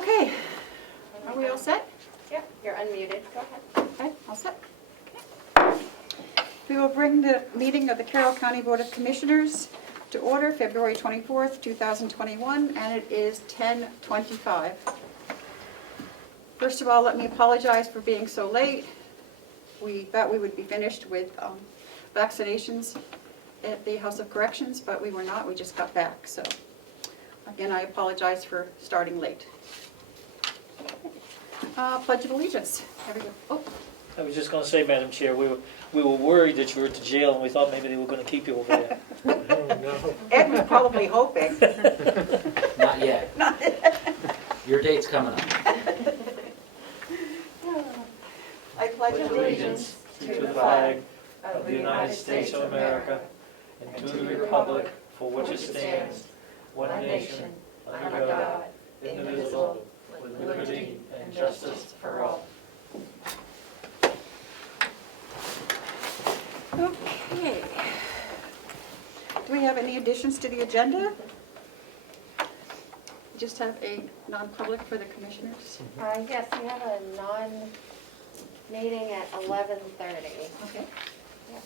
Okay, are we all set? Yep, you're unmuted. Go ahead. Okay, all set. Okay. We will bring the meeting of the Carroll County Board of Commissioners to order February 24th, 2021, and it is 10:25. First of all, let me apologize for being so late. We thought we would be finished with vaccinations at the House of Corrections, but we were not. We just got back. So again, I apologize for starting late. Pledge of Allegiance. Everyone. Oh, I was just going to say, Madam Chair, we were worried that you were at the jail, and we thought maybe they were going to keep you over there. Oh, no. Ed was probably hoping. Not yet. Your date's coming up. I pledge Allegiance to the flag of the United States of America and to the republic for which it stands, one nation, under God, indivisible, with liberty and justice for all. Okay. Do we have any additions to the agenda? We just have a non-public for the commissioners. Yes, we have a non-meeting at 11:30. Okay. Yep.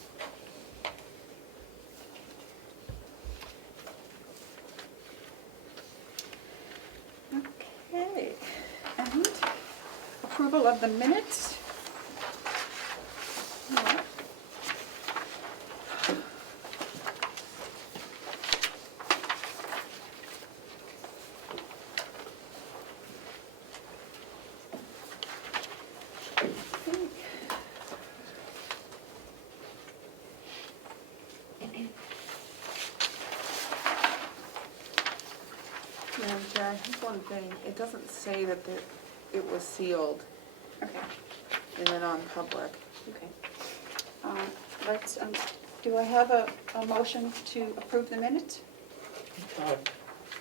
Okay. And approval of the minutes. Yeah. Madam Chair, I have one thing. It doesn't say that it was sealed Okay. in the non-public. Okay. Let's, do I have a motion to approve the minutes?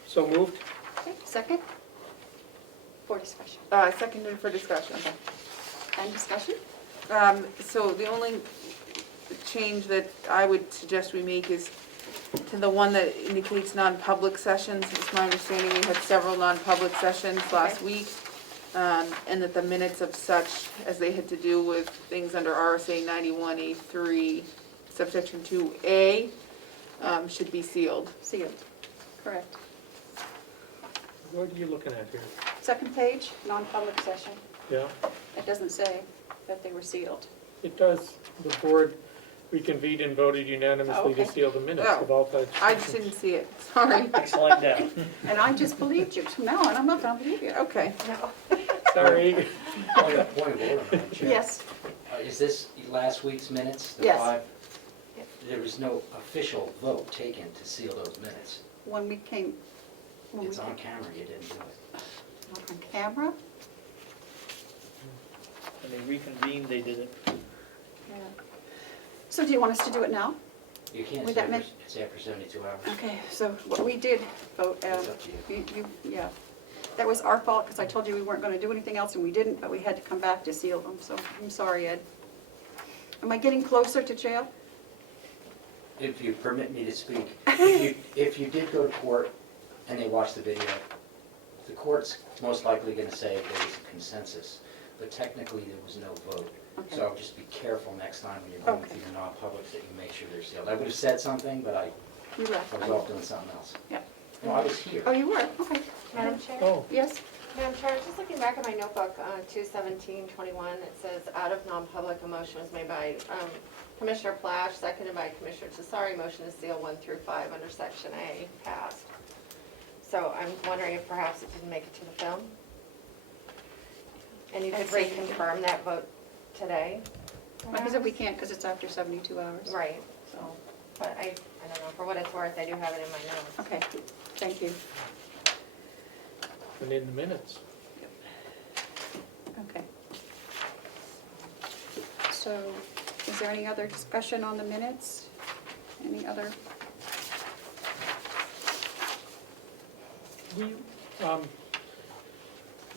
So moved? Okay, second? For discussion. Seconded for discussion. And discussion? So the only change that I would suggest we make is to the one that indicates non-public sessions. It's my understanding we had several non-public sessions last week, and that the minutes of such as they had to do with things under RSA 91A3, subsection 2A, should be sealed. Sealed. Correct. What are you looking at here? Second page, non-public session. Yeah, It doesn't say that they were sealed. it does. The board reconvened and voted unanimously to Okay. seal the minutes Oh, of all such. I just didn't see it, sorry. Next line down. And I just believed you. From now on, I'm not going to believe you. Okay. No. Sorry. Point of order, Madam Chair. Yes. Is this last week's minutes? The Yes. 5? There was no official vote taken to seal those minutes. When we came, when It's we on came camera, you didn't do it. on camera. When they reconvened, they did it. Yeah. So do you want us to do it now? You can't, Would that it's after 72 hours. Okay, so what we did vote, It's up to you. yeah, that was our fault because I told you we weren't going to do anything else and we didn't, but we had to come back to seal them, so I'm sorry, Ed. Am I getting closer to jail? If you permit me to speak, if you did go to court and they watched the video, the court's most likely going to say there was a consensus, but technically there was no vote. Okay. So just be careful next time when you're going Okay. through your non-publics that you make sure they're sealed. I would have said something, but I You left. was off doing something else. Yeah. No, I was here. Oh, you were? Okay. Madam Chair? Oh, Yes? Madam Chair, just looking back at my notebook on 2/17/21, it says, out of non-public, a motion was made by Commissioner Plash, seconded by Commissioner Tesari, motion to seal 1 through 5 under Section A, passed. So I'm wondering if perhaps it didn't make it to the film? And you could I'd say- reconfirm that vote today? Like I said, we can't because it's after 72 hours. Right, So, but I don't know, for what it's worth, I do have it in my notes. okay, thank you. and in the minutes. Okay. So, is there any other discussion on the minutes? Any other?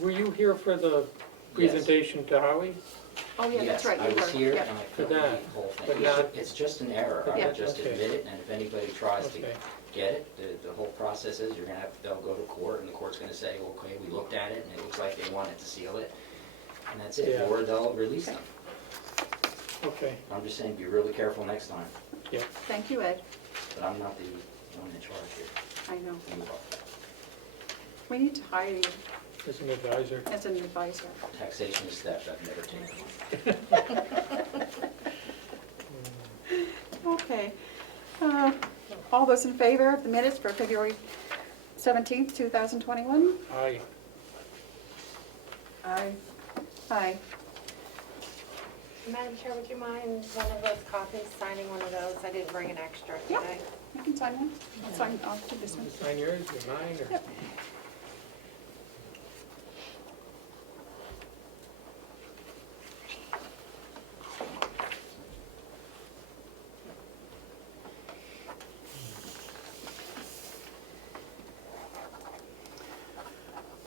Were you here for the presentation to Howie? Oh, yeah, that's right. Yes, I you was were. here Yeah. and I For filled the that, whole but thing. not- It's just an error. I Yeah. would just Okay. admit it, and if anybody tries to Okay. get it, the whole process is they'll go to court and the court's court's gonna say, okay, we looked at it and it looks like they wanted to seal it, and that's it, Yeah. or they'll release them. Okay, I'm just saying, be really careful next time, Thank you, Ed. but I'm not the one in charge here. I know. You are. We need to hire you as an advisor. as an advisor. Taxation is theft, I've never taken. Okay. All those in favor of the minutes for February 17th, 2021? Aye. Aye. Aye. Madam Chair, would you mind one of those copies, signing one of those? I didn't bring an extra Yeah. today. You can sign one. I'll do this one. Sign yours or mine or? Yep.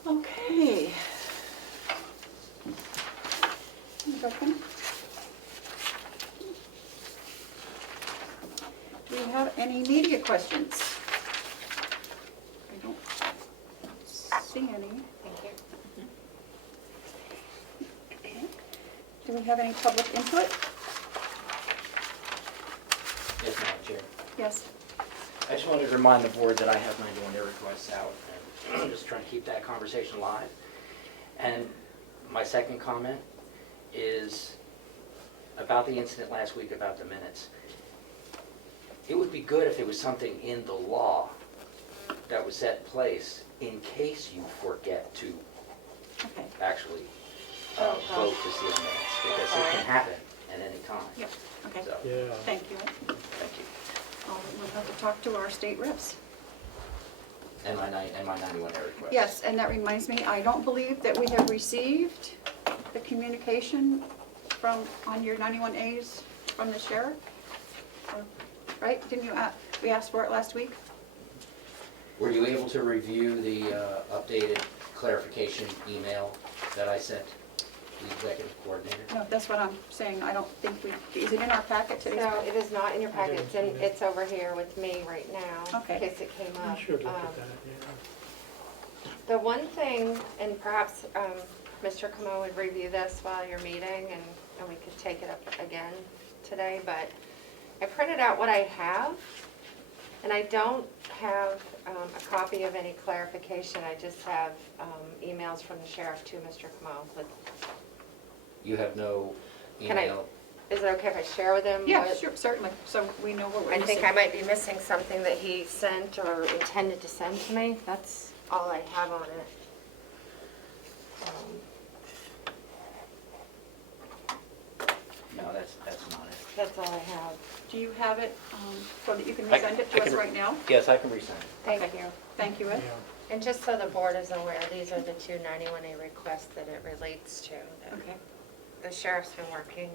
Okay. Open. Do we have any media questions? I don't see any. Thank you. Do we have any public input? Yes, Madam Chair. Yes. I just wanted to remind the board that I have 91-day requests out, and I'm just trying to keep that conversation alive. And my second comment is about the incident last week about the minutes. It would be good if there was something in the law that was set in place in case you forget to Okay. actually Oh, vote to seal minutes, because it can happen at any time. Yep. Okay. So, Yeah. Thank you. thank you. We'll have to talk to our state reps. And my 91-day request. Yes, and that reminds me, I don't believe that we have received the communication on your 91As from the sheriff. Right? Didn't you, we asked for it last week? Were you able to review the updated clarification email that I sent the executive coordinator? No, that's what I'm saying. I don't think is it in our packet today? So it is not in your packet, it's over here with me right now, Okay. in case it came I up. should look at that, yeah. The one thing, and perhaps Mr. Camo would review this while you're meeting, and we could take it up again today, but I printed out what I have, and I don't have a copy of any clarification. I just have emails from the sheriff to Mr. Camo. You have no Can I- email? Is it okay if I share with him? Yeah, what- sure, certainly. So we know what we're I missing. think I might be missing something that he sent or intended to send to me. That's all I have on it. No, that's not it. That's all I have. Do you have it so that you can I resend it I to us can- right now? Yes, I can resend it. Thank Okay. you. Thank you, Ed. Yeah. And just so the board is aware, these are the two 91A requests that it relates to. that Okay. The sheriff's been working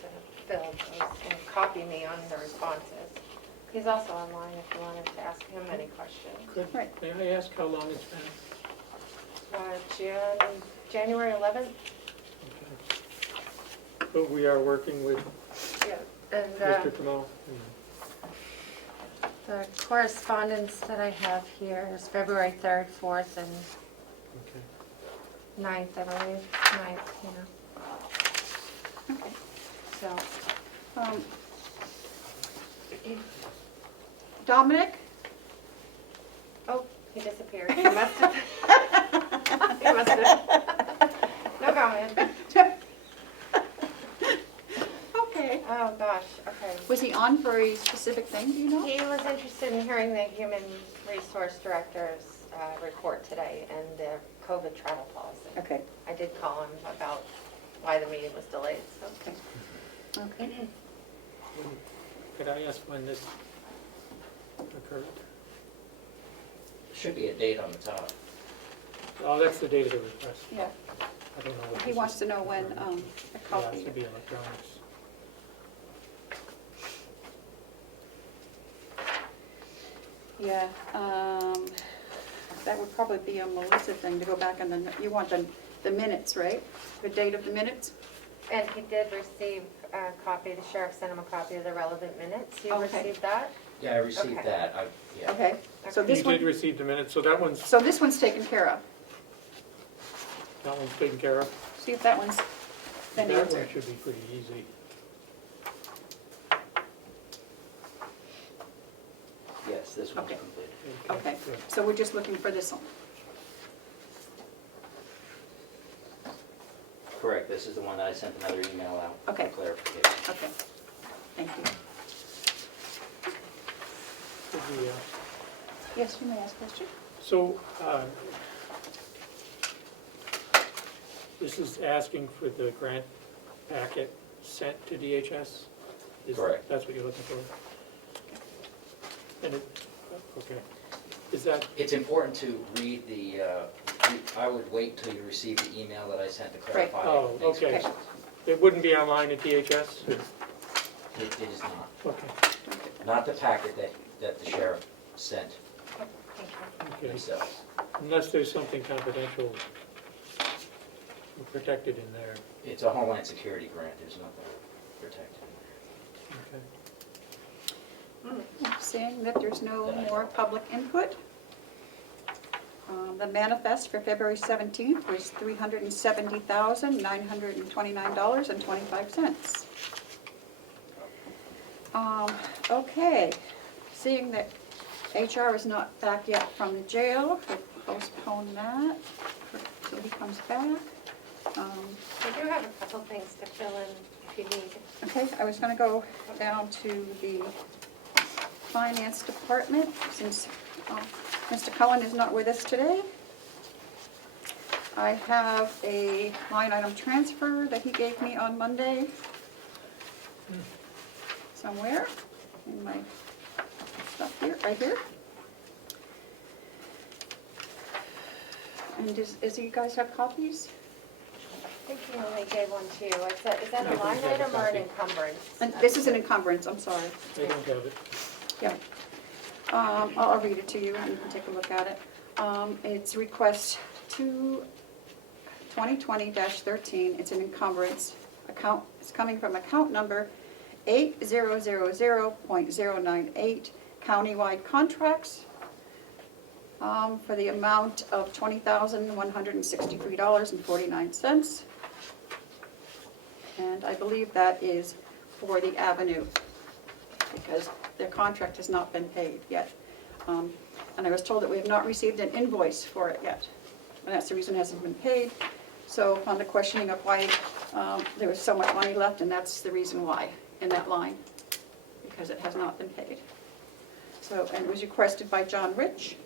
to fill those and copy me on the responses. He's also online if you wanted to ask him any questions. Good. Right. May I ask how long it's been? January 11th? Okay. But we are working with Yeah. And Mr. Camo? the correspondence that I have here is February 3rd, 4th, and Okay. 9th, I believe. 9th, Okay. so. Dominic? Oh, he disappeared. He must have. He must have. No comment. Okay. Oh, gosh, okay. Was he on for a specific thing, do you know? He was interested in hearing the Human Resource Director's report today and the COVID travel policy. Okay. I did call him about why the meeting was delayed, so. Okay. Okay. Could I ask when this occurred? Should be a date on the top. Oh, that's the date of the request. Yeah. I don't know what He this wants is. to know when a Yeah, copy. it should be electronics. Yeah, that would probably be a Melissa thing to go back and you want the minutes, right? The date of the minutes? And he did receive a copy, the sheriff sent him a copy of the relevant minutes. You Okay. received that? Yeah, I received Okay. that, yeah. Okay, so You this did one, receive the minutes, so that one's taken care of. taken care of. See if that one's been That answered. one should be pretty easy. Yes, this one's Okay. completed. Okay, good. so we're just looking for this one. Correct, this is the one that I sent another email out for Okay. clarification. Okay, thank you. Did we, Yes, you may ask a question. So, this is asking for the grant packet sent to DHS? Correct. That's what you're looking for? And okay. Is that, It's important to read the, I would wait till you receive the email that I sent to clarify. Oh, things. okay. Okay. it wouldn't be online at DHS? It is not. Okay, Not the packet that the sheriff sent okay. themselves. Unless there's something confidential or protected in there. It's a Homeland Security grant, there's nothing protected. Okay. Seeing that there's no more public input, the manifest for February 17th was $370,929.25. Okay, seeing that HR is not back yet from the jail, we'll postpone that until he comes back. We do have a couple things to fill in if you need. Okay, I was gonna go down to the finance department, since Mr. Cullen is not with us today. I have a line item transfer that he gave me on Monday. Somewhere in my stuff here, right here. And does you guys have copies? I think he only gave one to you. Is that a I line think item or an copy. encumbrance? And this is an encumbrance, I'm sorry. I don't have it. Yeah. I'll read it to you and you can take a look at it. It's request 2020-13. It's an encumbrance account. It's coming from account number 8000.098 countywide contracts for the amount of $20,163.49. And I believe that is for the Avenue, because their contract has not been paid yet. And I was told that we have not received an invoice for it yet. And that's the reason it hasn't been paid. So upon the questioning of why there was so much money left, and that's the reason why in that line, because it has not been paid. So, and it was requested by John Rich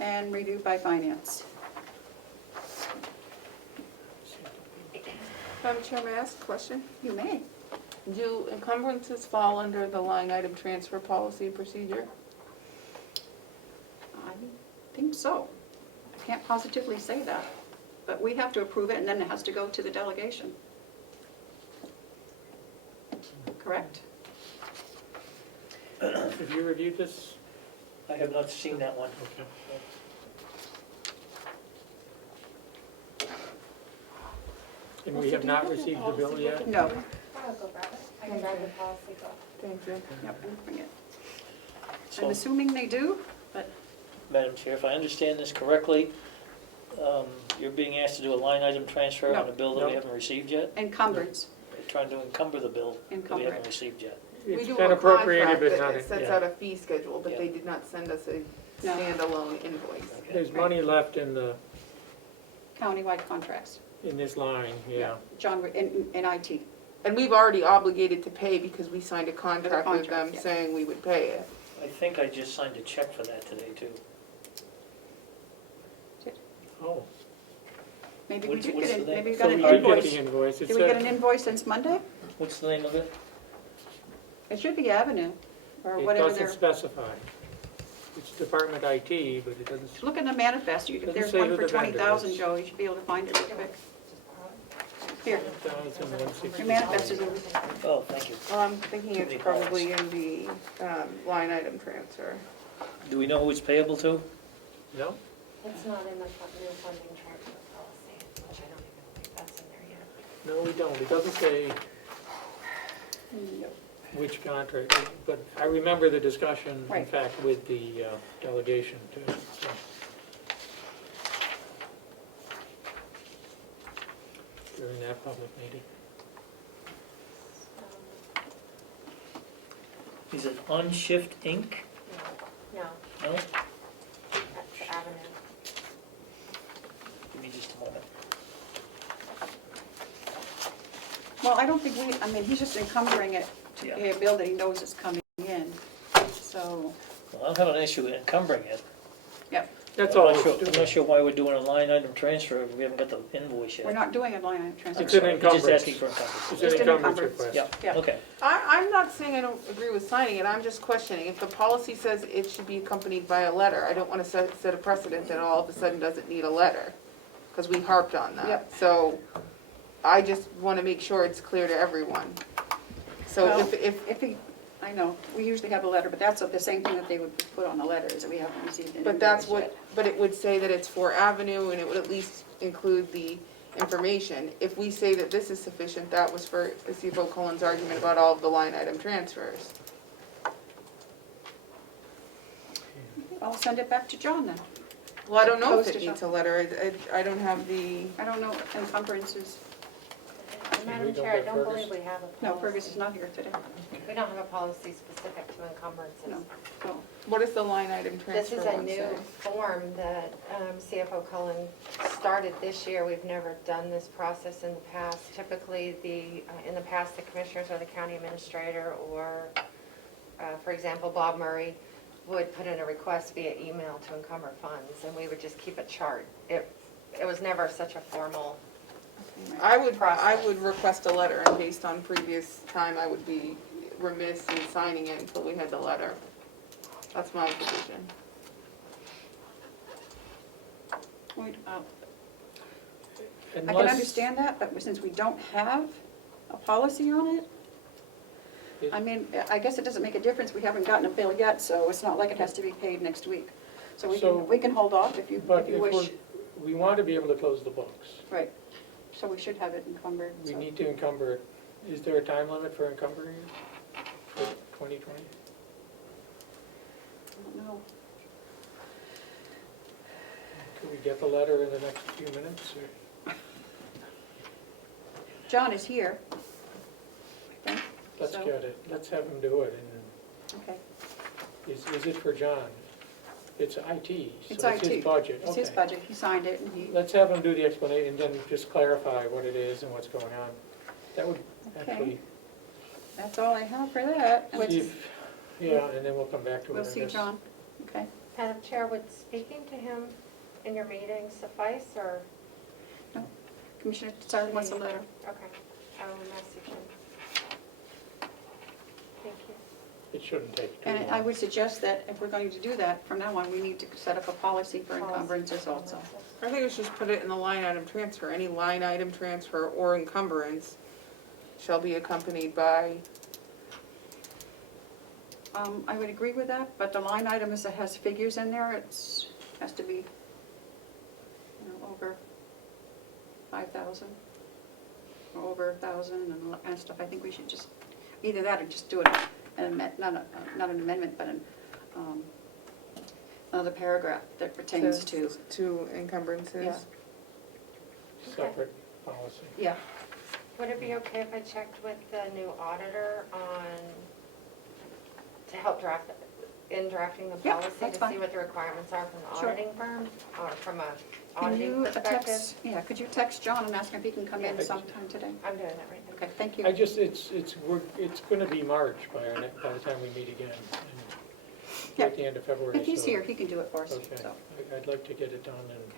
and reviewed by Finance. Madam Chair, may I ask a question? You may. Do encumbrances fall under the line item transfer policy and procedure? I think so. I can't positively say that, but we have to approve it and then it has to go to the delegation. Correct? Have you reviewed this? I have not seen that one. Okay. And we have not received the bill yet? No. I'll go grab it. I can grab the policy book. Thank you. Yep, and bring it. I'm So, assuming they do, but Madam Chair, if I understand this correctly, you're being asked to do a line item transfer on No. a bill that we No. haven't received yet? encumbrance. You're trying to encumber the bill that we Encumber haven't it. received yet. We It's do been a appropriated, contract but not, that sets yeah. out a fee schedule, but Yeah. they did not send us a No. standalone invoice. Okay. There's money left in Countywide contracts. this line, yeah. John, in IT. And we've already obligated to pay because we signed a contract with contract, them yeah. saying we would pay it. I think I just signed a check for that today, too. Oh. Maybe we What's- did what's get the in, name? maybe we So got we an did get invoice. the invoice. Did we get an invoice since Monday? What's the name of it? It should be Avenue, or It whatever doesn't they're, specify. It's Department IT, but it doesn't. look in the manifest, if Doesn't there's say one who for the vendor 20,000, is. Joe, you should be able to find it real quick. Here, 1,160. your manifest is over. Oh, thank you. Well, I'm thinking it's probably in the line item transfer. Do we know who it's payable to? No? It's not in the new funding transfer policy, which I don't even think that's in there yet. No, we don't. It doesn't say, which contract, but I remember the discussion, in Right. fact, with the delegation too. So. During that public meeting. Is it Unshift Inc.? No, No? that's the Avenue. Give me just a moment. Well, I don't think I mean, he's just encumbering it to Yeah. pay a bill that he knows is coming in, so, Well, I don't have an issue with encumbering it. yep. That's I'm all not it's sure- I'm doing. not sure why we're doing a line item transfer if we haven't got the invoice yet. We're not doing a line item transfer. It's an Sorry, encumbrance. Just asking for encumbrance. It's Just an an encumbrance encumbrance. request. Yeah, Yeah. okay. I'm not saying I don't agree with signing it, I'm just questioning. If the policy says it should be accompanied by a letter, I don't want to set a precedent that all of a sudden doesn't need a letter, because we harped on that. Yep. So I just want to make sure it's clear to everyone. So Well, if, If he, I know, we usually have a letter, but that's the same thing that they would put on the letter, is that we haven't received an but that's invoice what, yet. but it would say that it's for Avenue, and it would at least include the information. If we say that this is sufficient, that was for CFO Cullen's argument about all of the line item transfers. I'll send it back to John then. Well, I don't know if Postage it needs a letter, I don't have the, I don't know, encumbrances, Madam we don't Chair, I get don't Fergus? believe we have a no, policy. Fergus is not here today, We don't have a policy specific to encumbrances. no, so, what does the line item This transfer is a one new say? form that CFO Cullen started this year. We've never done this process in the past. Typically, in the past, the commissioners or the county administrator or, for example, Bob Murray would put in a request via email to encumber funds, and we would just keep a chart. It was never such a formal, I would process. request a letter, and based on previous time, I would be remiss in signing it until we had the letter. That's my position. I can Unless- understand that, but since we don't have a policy on it, I mean, I guess it doesn't make a difference, we haven't gotten a bill yet, so it's not like it has to be paid next week. So So- we can hold off if you But if wish, we want to be able to close the books, right, so we should have it encumbered, we so. need to encumber it. Is there a time limit for encumbering it for 2020? I don't know. Can we get the letter in the next few minutes? Or? John is here, I think, Let's So- get it, let's have him do it. And okay. is it for John? It's IT, It's so it's his IT. budget. It's his Okay. budget, he signed it, and he, Let's have him do the explanation, and then just clarify what it is and what's going on. That would Okay. actually, that's all I have for that. see if, yeah, and then we'll come back to it. We'll I see guess. John, okay. Madam Chair, would speaking to him in your meeting suffice, or? Commissioner Tsari wants a letter. Okay, I will message him. Thank you. It shouldn't take too long. And I would suggest that if we're going to do that, from now on, we need to set up a policy for encumbrances also. I think we should just put it in the line item transfer. Any line item transfer or encumbrance shall be accompanied by, I would agree with that, but the line item is, it has figures in there, has to be, over 5,000, or over 1,000 and stuff. I think we should just, either that or just do it, not an amendment, but another paragraph that pertains to, to encumbrances. Yeah. Separate policy. yeah. Would it be okay if I checked with the new auditor to help drafting the Yeah, policy that's to fine. see what the requirements are from the Sure. auditing firm, or from a Can auditing you perspective? text, could you text John and ask him if he can come in Yeah. sometime today? I'm doing that right now. Okay, thank you. It's gonna be March by the time we meet again. And Yeah. At the end of February. If he's so- here, he can do it for us, Okay, so. I'd like to get it done and.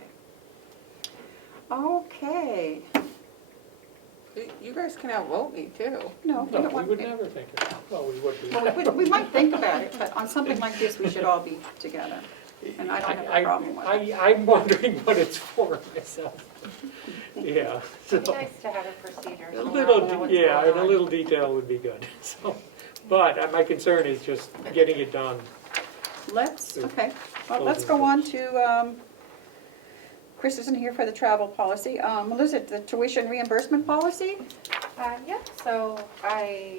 Okay, You guys can outvote me too. no, we No, don't we want, would never think of it. Well, we would be. well, we might think about it, but on something like this, we should all be together. And I don't have a problem with it. I'm wondering what it's for myself. Yeah, so, It's nice to have a procedure. a so we little, all know what's yeah, going and a on. little detail would be good, so. But my concern is just getting it done. Okay, well, let's go on to, Chris isn't here for the travel policy. Melissa, the tuition reimbursement policy? Yeah, so I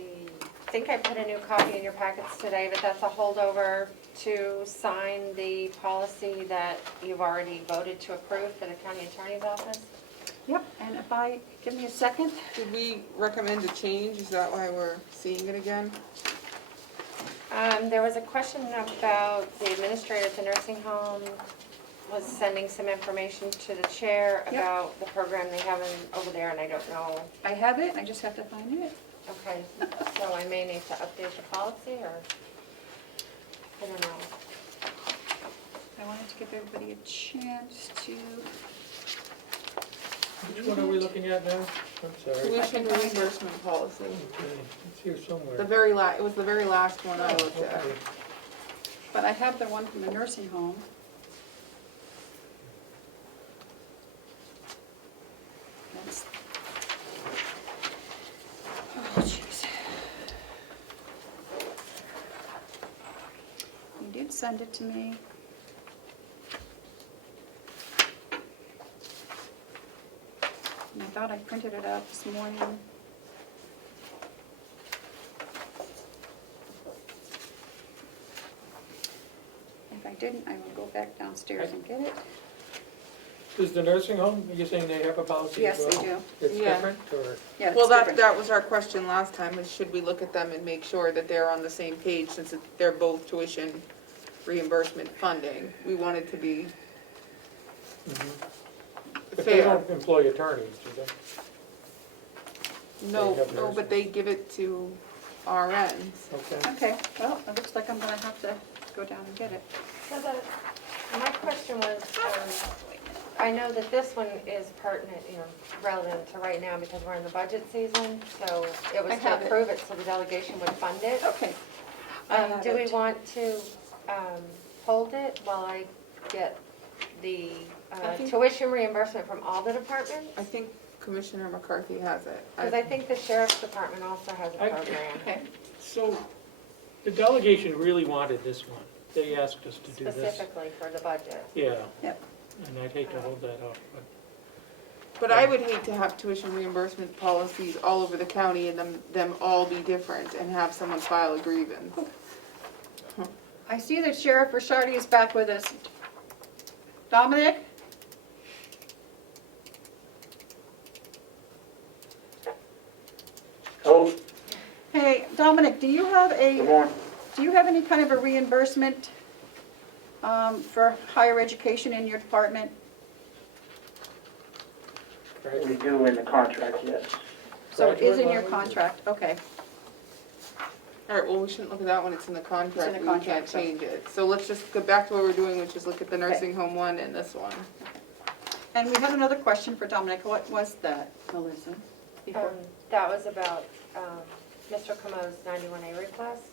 think I put a new copy in your packets today, but that's a holdover to sign the policy that you've already voted to approve for the county attorney's office. Yep, and if I, give me a second. Did we recommend a change? Is that why we're seeing it again? There was a question about the administrator at the nursing home was sending some information to the chair Yep. about the program they have over there, and I don't know. I have it, I just have to find it. Okay, so I may need to update the policy, or, I don't know. I wanted to give everybody a chance to, Which one are we looking at now? I'm sorry. Tuition reimbursement policy. Okay, it's here somewhere. It was the very last one I looked at. Okay. but I have the one from the nursing home. That's, oh, jeez. You did send it to me. And I thought I printed it out this morning. If I didn't, I will go back downstairs and get it. Does the nursing home, are you saying they have a policy as Yes, well? they do. It's Yeah. different, or? Yeah, Well, it's different. that was our question last time, is should we look at them and make sure that they're on the same page, since they're both tuition reimbursement funding? We wanted to be But they fair. don't employ attorneys, do they? No, They have no, but they give it to RNs. Okay. Okay, well, it looks like I'm gonna have to go down and get it. So my question was, I know that this one is pertinent, relevant to right now because we're in the budget season, so it was I to have it. approve it so the delegation would fund it. Okay. I have Do we it. want to hold it while I get the I think- tuition reimbursement from all the departments? I think Commissioner McCarthy has it. Because I think the sheriff's department also has a I- program Okay, So, the delegation really wanted this one. They asked us to do this. specifically for the budget. Yeah. Yep. And I'd hate to hold that up, but. But I would hate to have tuition reimbursement policies all over the county and them all be different and have someone file a grievance. I see that Sheriff Ricciardi is back with us. Dominic? Hello, Hey, Dominic, do you have good morning. any kind of a reimbursement for higher education in your department? Right. We do in the contract, yes. So it is in your Graduate level? contract, okay. All right, well, we shouldn't look at that one, it's in the contract, the we can't contract, so- change it. So let's just go back to what we're doing, which is look at the nursing home one and this one. And we had another question for Dominic. What was that, Melissa? Before- That was about Mr. Como's 91A request.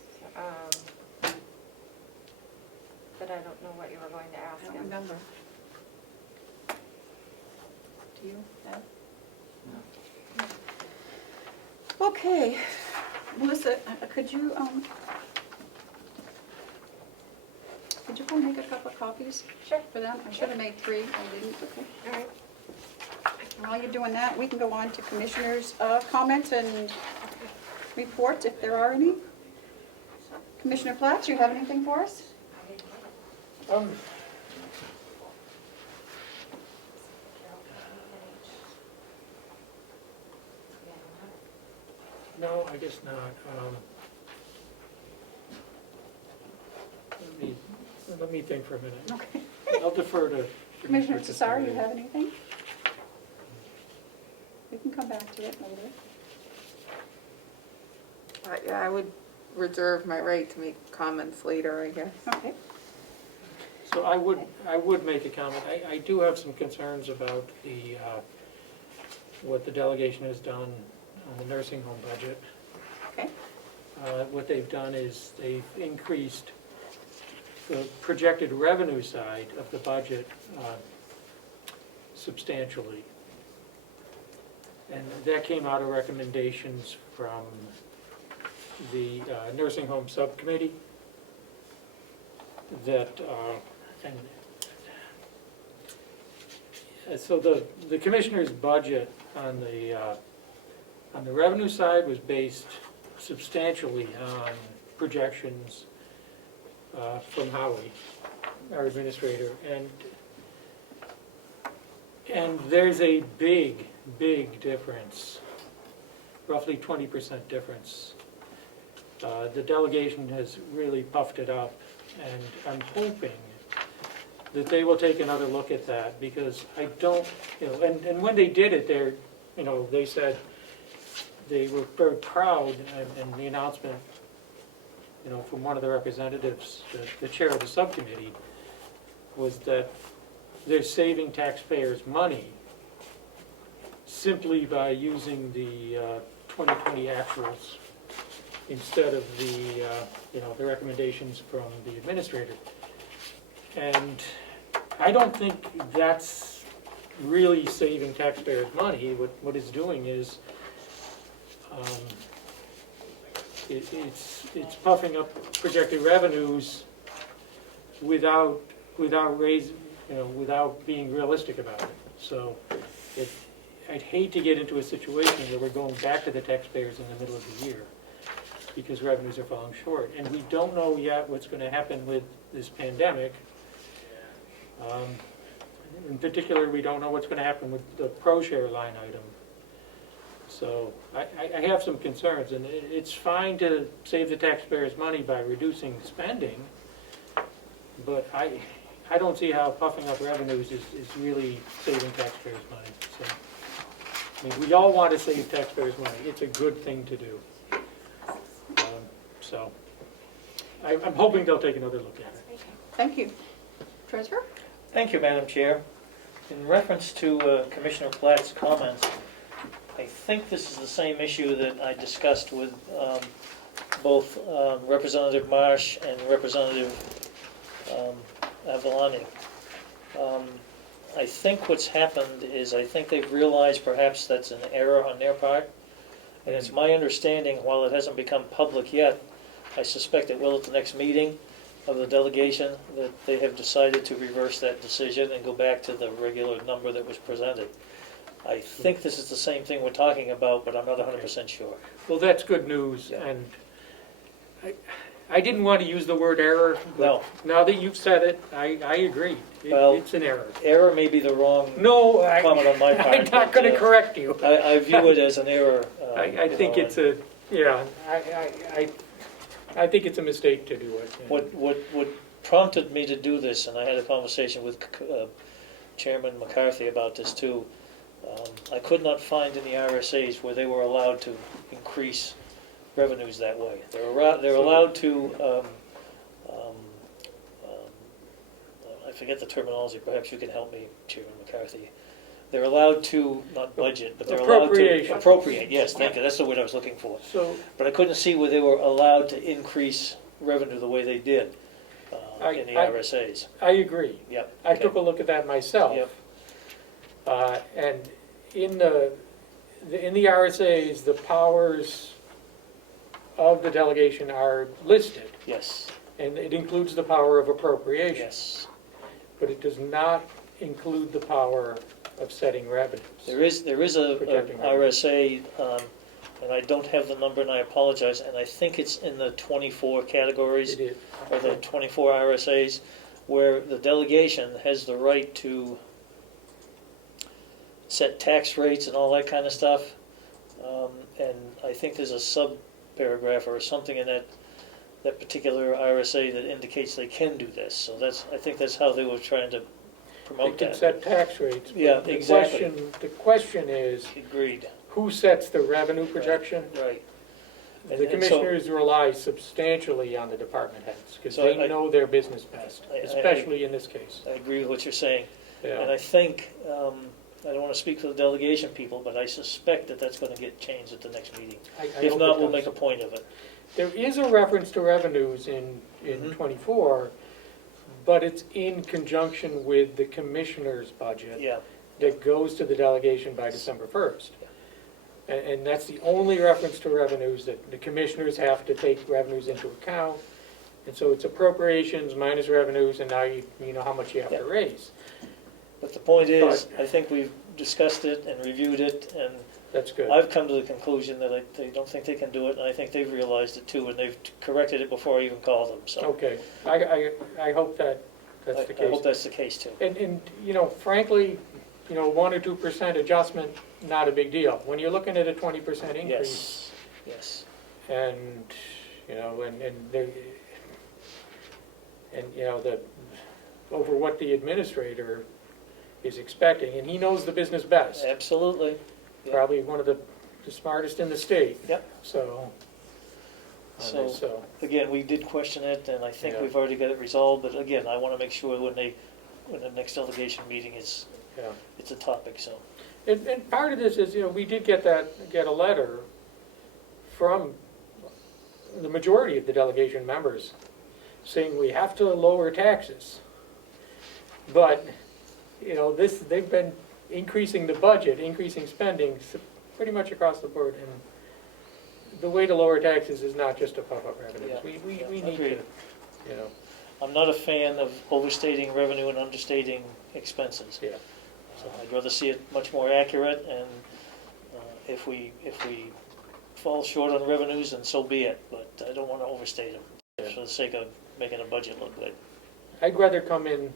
But I don't know what you were going to I ask don't him. remember. Do you have? Okay, Melissa, could you go make a couple of copies Sure. for them? I should have made 3, I didn't, okay. All right. While you're doing that, we can go on to commissioners' comments and reports, if there are any. Commissioner Platts, you have anything for us? No, I guess not. Let me think for a minute. Okay. I'll defer to. Commissioner Cesar, you have anything? We can come back to it later. Yeah, I would reserve my right to make comments later, I guess. Okay. So I would make a comment. I do have some concerns about what the delegation has done on the nursing home budget. Okay. What they've done is they've increased the projected revenue side of the budget substantially. And that came out of recommendations from the nursing home subcommittee that, so the commissioner's budget on the revenue side was based substantially on projections from Howie, our administrator, and there's a big difference, roughly 20% difference. The delegation has really puffed it up, and I'm hoping that they will take another look at that, because I don't, and when they did it, they said they were very proud, and the announcement, from one of the representatives, the chair of the subcommittee, was that they're saving taxpayers money simply by using the 2020 actuals instead of the recommendations from the administrator. And I don't think that's really saving taxpayers money. What it's doing is it's puffing up projected revenues without being realistic about it. So I'd hate to get into a situation where we're going back to the taxpayers in the middle of the year because revenues are falling short. And we don't know yet what's going to happen with this pandemic. In particular, we don't know what's going to happen with the pro-share line item. So I have some concerns, and it's fine to save the taxpayers money by reducing spending, but I don't see how puffing up revenues is really saving taxpayers money. So, I mean, we all want to save taxpayers money. It's a good thing to do. So I'm hoping they'll take another look at it. Thank you. Treasurer? Thank you, Madam Chair. In reference to Commissioner Platt's comments, I think this is the same issue that I discussed with both Representative Marsh and Representative Avalani. I think what's happened is I think they've realized perhaps that's an error on their part. And it's my understanding, while it hasn't become public yet, I suspect it will at the next meeting of the delegation, that they have decided to reverse that decision and go back to the regular number that was presented. I think this is the same thing we're talking about, but I'm not 100% sure. Well, that's good news, Yeah. and I didn't want to use the word error, but No. now that you've said it, I agree. Well, It's an error. Error may be the wrong No, comment on my part. I'm not going to correct you. I view it as an error. I think it's a, yeah, I think it's a mistake to do it. What prompted me to do this, and I had a conversation with Chairman McCarthy about this too, I could not find in the RSAs where they were allowed to increase revenues that way. They're allowed to, I forget the terminology, perhaps you can help me, Chairman McCarthy. They're allowed to, not budget, but they're allowed to appropriate, yes, thank you, that's the word I was looking for. So But I couldn't see where they were allowed to increase revenue the way they did in the RSAs. I agree. Yep. I took a look at that myself. Yep. And in the RSAs, the powers of the delegation are listed, Yes, and it includes the power of appropriation, yes. but it does not include the power of setting revenues. There is a Projecting revenue. RSA, and I don't have the number, and I apologize, and I think it's in the 24 categories, It is. or the 24 RSAs, where the delegation has the right to set tax rates and all that kind of stuff. And I think there's a sub-paragraph or something in that particular RSA that indicates they can do this. So I think that's how they were trying to They promote can that. set tax rates. but Yeah, exactly. The question is, Agreed, who sets the revenue projection? right. The And so- commissioners rely substantially on the department heads, because So they I- know their business best, I- especially in this case. I agree with what you're saying. And Yeah. I think, I don't want to speak for the delegation people, but I suspect that that's going to get changed at the next meeting. I If hope not, it we'll does. make a point of it. There is a reference to revenues in Mhm. 24, but it's in conjunction with the commissioner's budget Yeah, that goes to the delegation by December 1st. And that's the only reference to revenues, that the commissioners have to take revenues into account. And so it's appropriations minus revenues, and now you know how much you have to Yeah. raise. but the point is, I think we've discussed it and reviewed it, and That's good. I've come to the conclusion that they don't think they can do it, and I think they've realized it too, and they've corrected it before I even called them, so. Okay, I hope that's the I hope case. that's the case too. And, you know, frankly, you know, 1 or 2% adjustment, not a big deal. When you're looking at a 20% increase, Yes, yes. and, you know, you know, over what the administrator is expecting, and he knows the business best. Absolutely. Yeah. Probably one of the smartest in the state. Yep. So, So, again, we did question it, and I think Yeah. we've already got it resolved, but again, I want to make sure when the next delegation meeting is, yeah. it's a topic, so. And part of this is, you know, we did get a letter from the majority of the delegation members saying we have to lower taxes. But, you know, they've been increasing the budget, increasing spending pretty much across the board. And the way to lower taxes is not just to puff up revenues. Yeah. We need to, Agreed. you know, I'm not a fan of overstating revenue and understating expenses. yeah. I'd rather see it much more accurate, and if we fall short on revenues, then so be it, but I don't want to overstate them for the sake of making a budget look good. I'd rather come in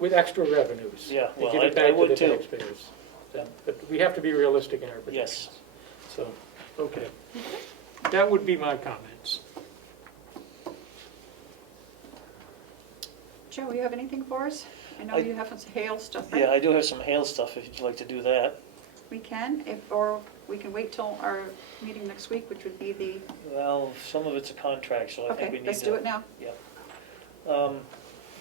with extra revenues. Yeah, and well, give it I back to would the too. taxpayers. Yeah. But we have to be realistic in our projections. Yes. So, okay. That would be my comments. Joe, you have anything for us? I know I- you have some hail stuff, right? Yeah, I do have some hail stuff if you'd like to do that. We can, or we can wait till our meeting next week, which would be the, Well, some of it's a contract, so I think we okay, need to. let's do it now.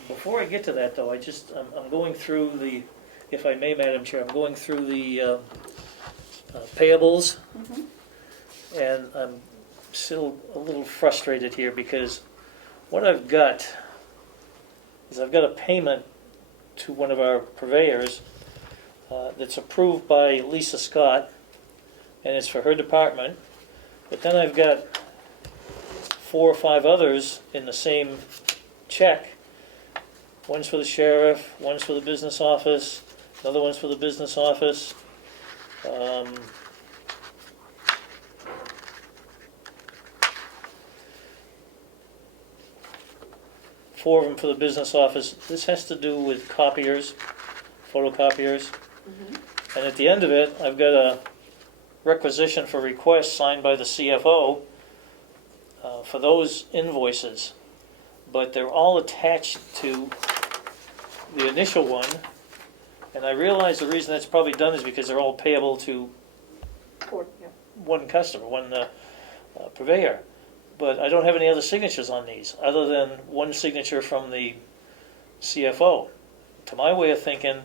Before I get to that, though, I'm going through if I may, Madam Chair, I'm going through the payables, Mhm. and I'm still a little frustrated here because what I've got is I've got a payment to one of our purveyors that's approved by Lisa Scott, and it's for her department, but then I've got 4 or 5 others in the same check. One's for the sheriff, one's for the business office, another one's for the business office. Four of them for the business office. This has to do with copiers, photocopiers. And at the end of it, I've got a requisition for request signed by the CFO for those invoices. But they're all attached to the initial one. And I realize the reason that's probably done is because they're all payable to one customer, one purveyor. But I don't have any other signatures on these, other than one signature from the CFO. To my way of thinking,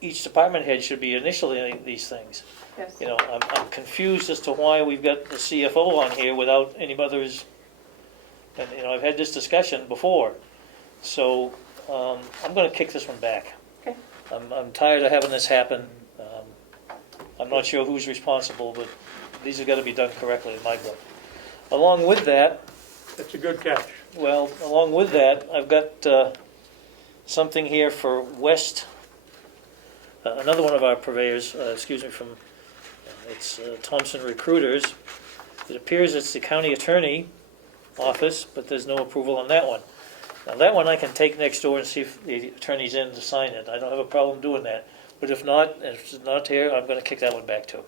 each department head should be initialing these things. Yes. You know, I'm confused as to why we've got the CFO on here without any others. And, you know, I've had this discussion before. So I'm going to kick this one back. Okay. I'm tired of having this happen. I'm not sure who's responsible, but these have got to be done correctly in my book. Along with that, That's a good catch. well, along with that, I've got something here for West, another one of our purveyors, from, it's Thompson Recruiters. It appears it's the county attorney office, but there's no approval on that one. Now, that one I can take next door and see if the attorney's in to sign it. I don't have a problem doing that. But if it's not here, I'm going to kick that one back too.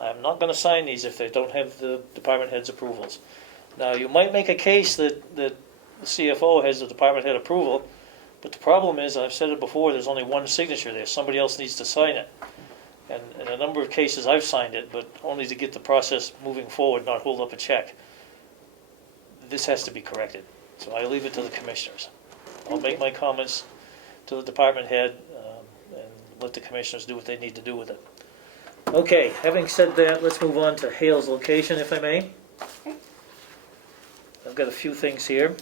I'm not going to sign these if they don't have the department head's approvals. Now, you might make a case that the CFO has the department head approval, but the problem is, I've said it before, there's only one signature there. Somebody else needs to sign it. And in a number of cases, I've signed it, but only to get the process moving forward, not hold up a check. This has to be corrected. So I leave it to the commissioners. I'll make my comments to the department head and let the commissioners do what they need to do with it. Okay, having said that, let's move on to Hale's location, if I may. Okay. I've got a few things here.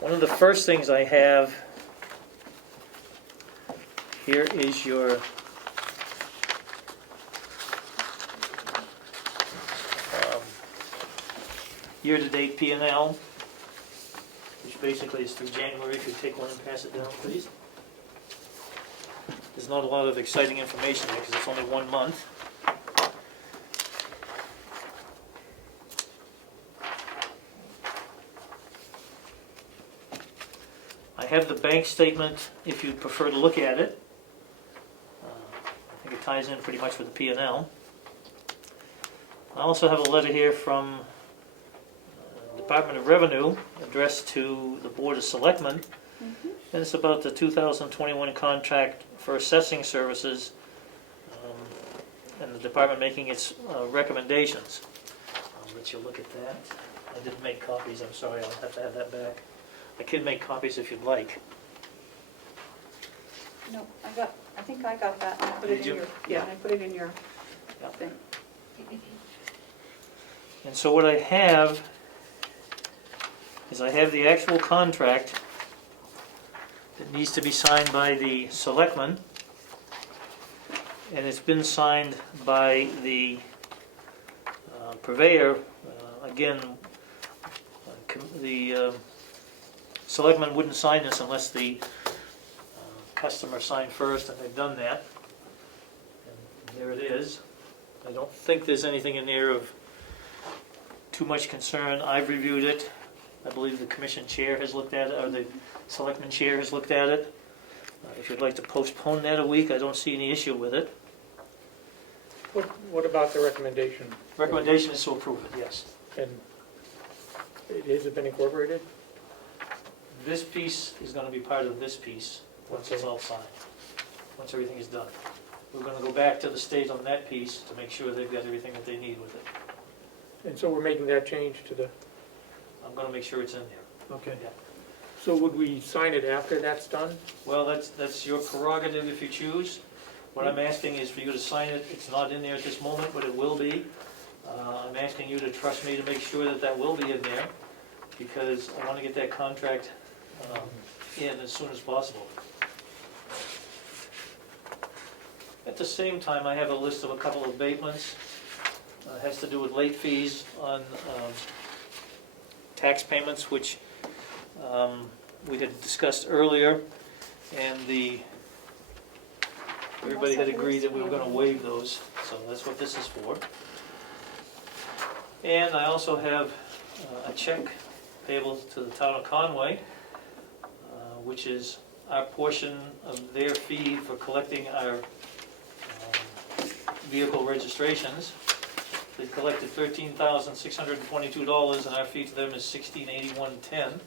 One of the first things I have here is your year-to-date P&L. which basically is through January. If you take one and pass it down, please. There's not a lot of exciting information there because it's only 1 month. I have the bank statement if you prefer to look at it. I think it ties in pretty much with the P&L. I also have a letter here from Department of Revenue addressed to the Board of Selectmen. And it's about the 2021 contract for assessing services, and the department making its recommendations. I'll let you look at that. I didn't make copies, I'm sorry, I'll have to have that back. I can make copies if you'd like. No, I think I got that, and I put it Did in you? your, Yeah. I put it in your Yeah. thing. And so what I have is I have the actual contract that needs to be signed by the selectmen, and it's been signed by the purveyor. Again, the selectmen wouldn't sign this unless the customer signed first, and they've done that. And there it is. I don't think there's anything in there of too much concern. I've reviewed it. I believe the commission chair has looked at it, or the selectman chair has looked at it. If you'd like to postpone that a week, I don't see any issue with it. What about the recommendation? Recommendation is to approve it, yes. And has it been incorporated? This piece is going to be part of this piece once it's all signed, once everything is done. We're going to go back to the state on that piece to make sure they've got everything that they need with it. And so we're making that change to the, I'm going to make sure it's in there. okay. Yeah. So would we sign it after that's done? Well, that's your prerogative if you choose. What I'm asking is for you to sign it. It's not in there at this moment, but it will be. I'm asking you to trust me to make sure that that will be in there, because I want to get that contract in as soon as possible. At the same time, I have a list of a couple of abatements. It has to do with late fees on tax payments, which we had discussed earlier, and everybody had agreed that we were going to waive those, so that's what this is for. And I also have a check payable to the town of Conway, which is our portion of their fee for collecting our vehicle registrations. They collected $13,622, and our fee to them is $1681.10.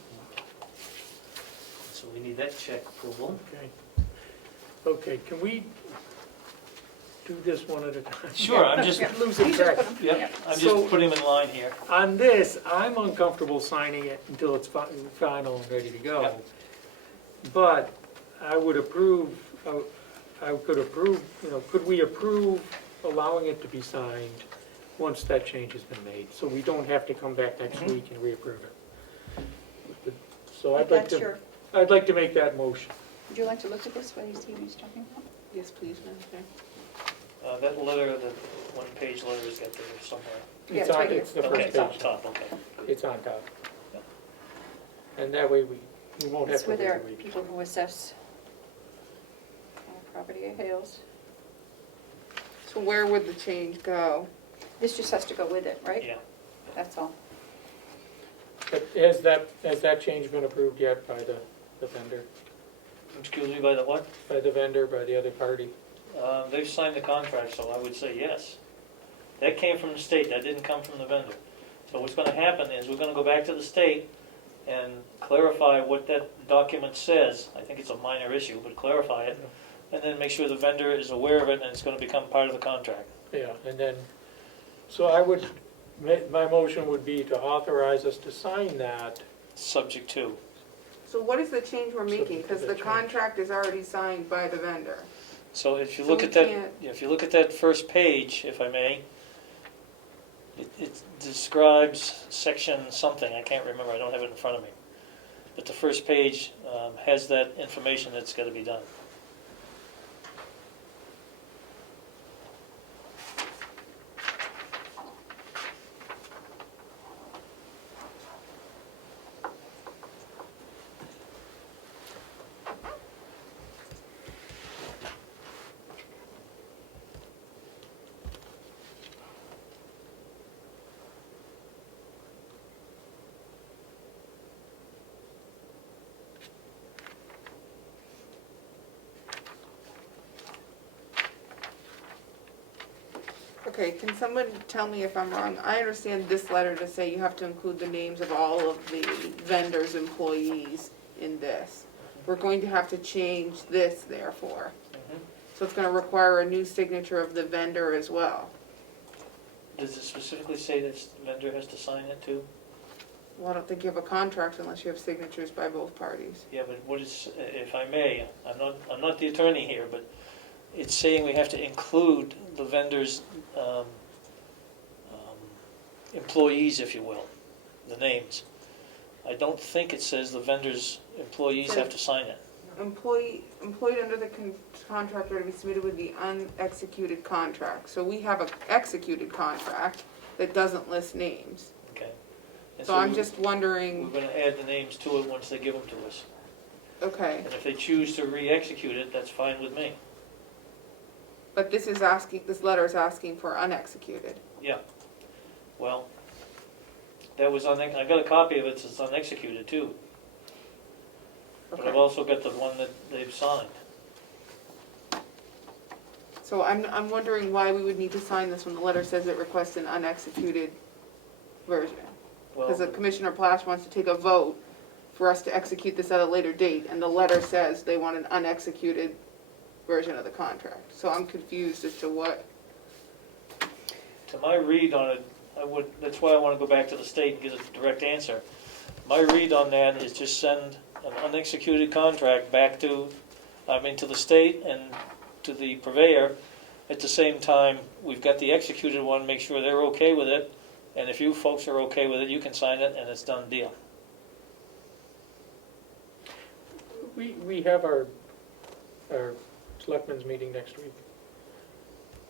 So we need that check approval. Okay. Okay, can we do this one at a time? Sure, I'm just, I'm losing track. yep, I'm So- just putting them in line here. On this, I'm uncomfortable signing it until it's final and ready to go. Yep. But I would approve, I could approve, could we approve allowing it to be signed once that change has been made? So we don't have to come back next week and reapprove it. So I'd like That's your, I'd like to make that motion. would you like to look at this, what he's talking about? Yes, please, Madam Chair. That letter, the one-page letter is got there somewhere. Yeah, It's it's on, right here. it's the Okay, first it's on page. top, okay. It's on top. And that way we won't have It's to where wait there a are week. people who assess property at Hales. So where would the change go? This just has to go with it, right? Yeah. That's all. But has that change been approved yet by the vendor? Excuse me, by the what? By the vendor, by the other party? They've signed the contract, so I would say yes. That came from the state, that didn't come from the vendor. So what's gonna happen is, we're gonna go back to the state and clarify what that document says. I think it's a minor issue, but clarify it, and then make sure the vendor is aware of it and it's gonna become part of the contract. Yeah, and then, so I would, my motion would be to authorize us to sign that. Subject to. So what is the change we're making? Subject to Because that the change. contract is already signed by the vendor. So if you So look we at that, can't- if you look at that first page, if I may, it describes section something, I can't remember, I don't have it in front of me. But the first page has that information that's gotta be done. Okay, can someone tell me if I'm wrong? I understand this letter to say you have to include the names of all of the vendors' employees in this. We're going to have to change this therefore. Mhm. So it's gonna require a new signature of the vendor as well. Does it specifically say that the vendor has to sign it too? Well, I don't think you have a contract unless you have signatures by both parties. Yeah, but what is, if I may, I'm not the attorney here, but it's saying we have to include the vendor's employees, if you will, the names. I don't think it says the vendor's employees have to sign it. Employed under the contract are to be submitted with the unexecuted contract. So we have an executed contract that doesn't list names. Okay. And So I'm we- just wondering, We're gonna add the names to it once they give them to us. okay, And if they choose to re-execute it, that's fine with me. but this letter is asking for unexecuted. Yeah. Well, that was I got a copy of it, it's unexecuted too. But I've Okay. also got the one that they've signed. So I'm wondering why we would need to sign this when the letter says it requests an unexecuted version. Because Well, Commissioner Plash wants to take a vote for us to execute this at a later date, and the letter says they want an unexecuted version of the contract. So I'm confused as to what, to my read on it, that's why I wanna go back to the state and get a direct answer. My read on that is just send an unexecuted contract back to the state and to the purveyor. At the same time, we've got the executed one, make sure they're okay with it, and if you folks are okay with it, you can sign it, and it's done deal. We have our selectmen's meeting next week.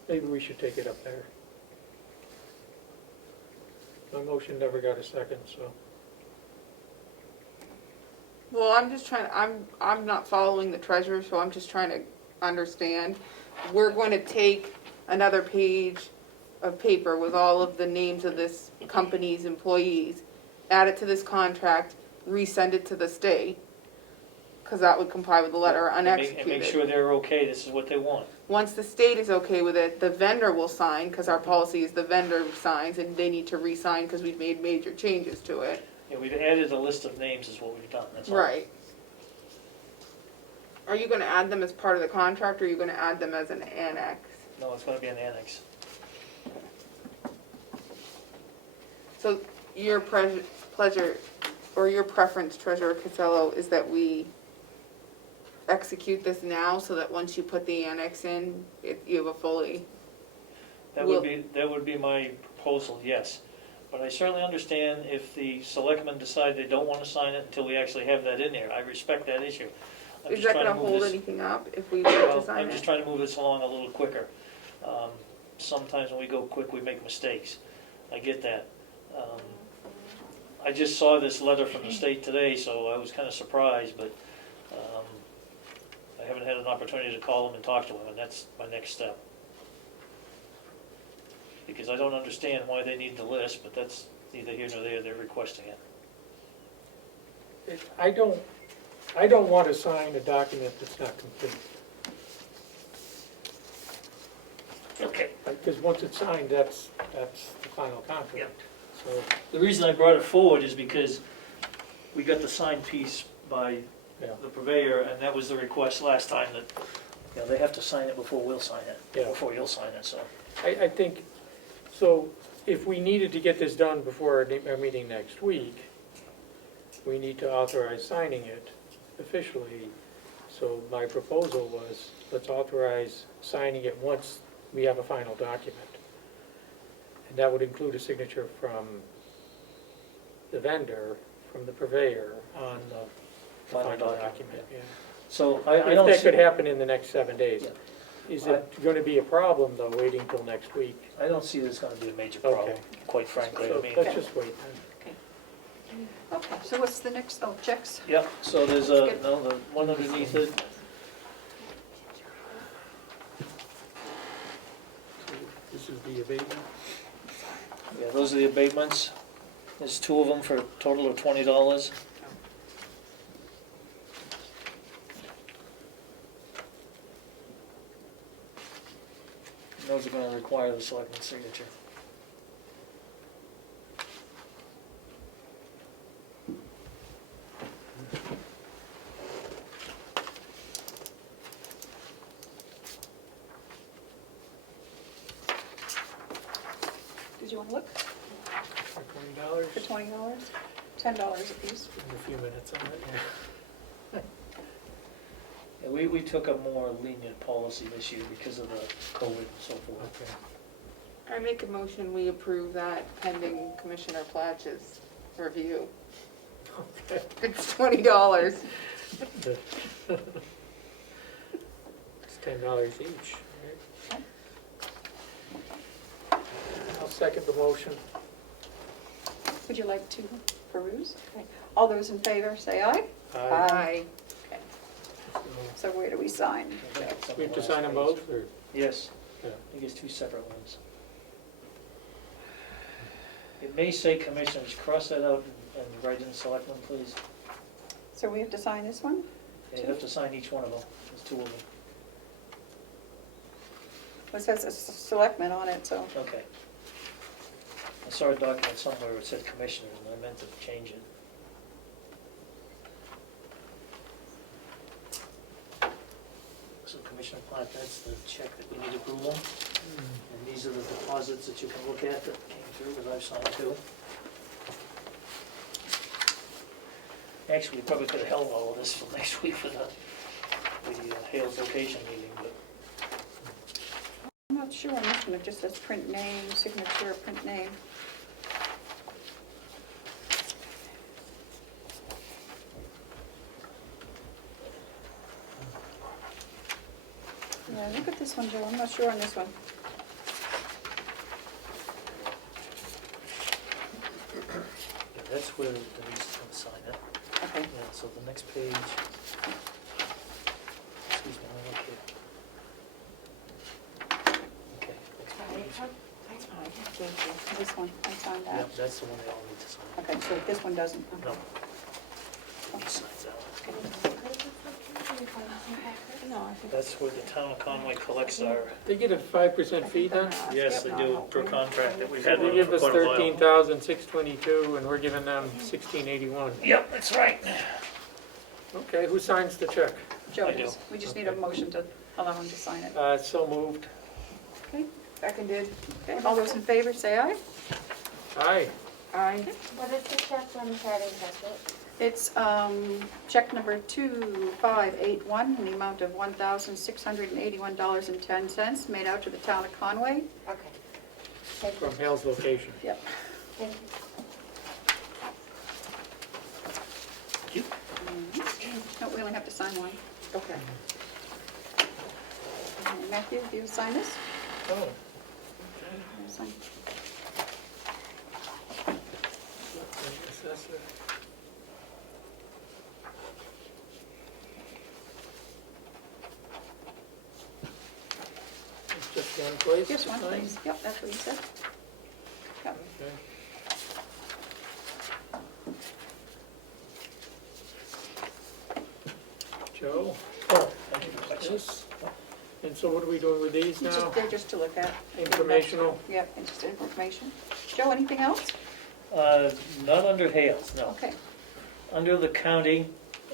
Maybe we should take it up there. My motion never got a second, so. well, I'm just trying, I'm not following the treasurer, so I'm just trying to understand. We're going to take another page of paper with all of the names of this company's employees, add it to this contract, resend it to the state, because that would comply with the letter And make unexecuted. sure they're okay, this is what they want. Once the state is okay with it, the vendor will sign, because our policy is the vendor signs, and they need to re-sign because we've made major changes to it. Yeah, we've added a list of names is what we've done, that's all. Right. Are you gonna add them as part of the contract, or are you gonna add them as an annex? No, it's gonna be an annex. So your pleasure, or your preference, Treasurer Casello, is that we execute this now, so that once you put the annex in, you have a fully, That would be my proposal, yes. But I certainly understand if the selectmen decide they don't wanna sign it until we actually have that in there. I respect that issue. I'm is just that trying gonna to move hold this- anything up if we were well, to sign I'm just it? trying to move this along a little quicker. Sometimes when we go quick, we make mistakes. I get that. I just saw this letter from the state today, so I was kinda surprised, but I haven't had an opportunity to call them and talk to them, and that's my next step. Because I don't understand why they need the list, but that's neither here nor there, they're requesting it. I don't want to sign a document that's not complete. Okay. Because once it's signed, that's the final contract. Yep. So, The reason I brought it forward is because we got the signed piece by yeah, the purveyor, and that was the request last time that, they have to sign it before we'll sign it, Yeah. before you'll sign it, so. I think, so if we needed to get this done before our meeting next week, we need to authorize signing it officially. So my proposal was, let's authorize signing it once we have a final document. And that would include a signature from the vendor, from the purveyor on the Final final document, document. Yeah. So I If don't that see, could happen in the next 7 days. Yeah. Is it going to be a problem, though, waiting till next week? I don't see there's gonna be a major Okay. problem, quite frankly, I So mean. let's just wait then. Okay, so what's the next, checks? Yeah, so there's That's a, good. no, the one underneath it, So this is the abatement. yeah, those are the abatements. There's 2 of them for a total of $20. Those are gonna require the selectman's signature. Did you want to look For $20, for $20? $10 a piece. in a few minutes on it, yeah. Yeah, we took a more lenient policy this year because of the COVID and so forth. Okay. I make a motion, we approve that pending Commissioner Platch's review. Okay. It's $20. It's $10 each, right? I'll second the motion. Would you like to peruse? Okay. All those in favor, say aye. Aye. Okay. So where do we sign? I think it's on We have the to last sign them page. both, or? Yes, Yeah. I think it's two separate ones. It may say commissioners, cross that out and write in selectmen, please. So we have to sign this one? And you have to sign each one of them, there's two of them. Well, it says selectmen on it, so. Okay. I saw a document somewhere where it said commissioners, and I meant to change it. So Commissioner Platt, that's the check that we need approval, and these are the deposits that you can look at that came through, that I've signed too. Actually, we probably could have held all of this for next week for the Hales location meeting, but I'm not sure on this one, it just says print name, signature, print name. Yeah, look at this one, Joe, I'm not sure on this one. yeah, that's where Denise is going to sign it. Okay. Yeah, so the next page, excuse me, let me look here. Okay, next page. That's fine, thank you. This one, I signed that. Yep, that's the one they all need to sign. Okay, so this one doesn't. Okay. No. Denise signs that one. No, I think. That's where the town of Conway collects our, They get a 5% fee then? yes, they do, per contract that we've had They with give them us for quite a while. $13,622, and we're giving them $1,681. Yep, that's right. Okay, who signs the check? Joe I do. does. We just need a motion to allow him to sign it. So moved. Okay, Seconded. okay, all those in favor, say aye. Aye. Aye. What is the check from Charlie Teslet? It's check number 2581 in the amount of $1,681.10 made out to the town of Conway. Okay. Thank you. From Hale's location. Yep. Thank you. No, we only have to sign one. Okay. And Matthew, do you sign this? Oh. You sign. Assessor. It's just one place? Just to one, sign? please. Yep, that's what he said. Yep. Okay. Joe, Oh, thank you for collecting. this, and so what are we doing with these now? They're just to look at. Informational? Yep, it's just information. Joe, anything else? Not under Hales, no. Okay, Under the county,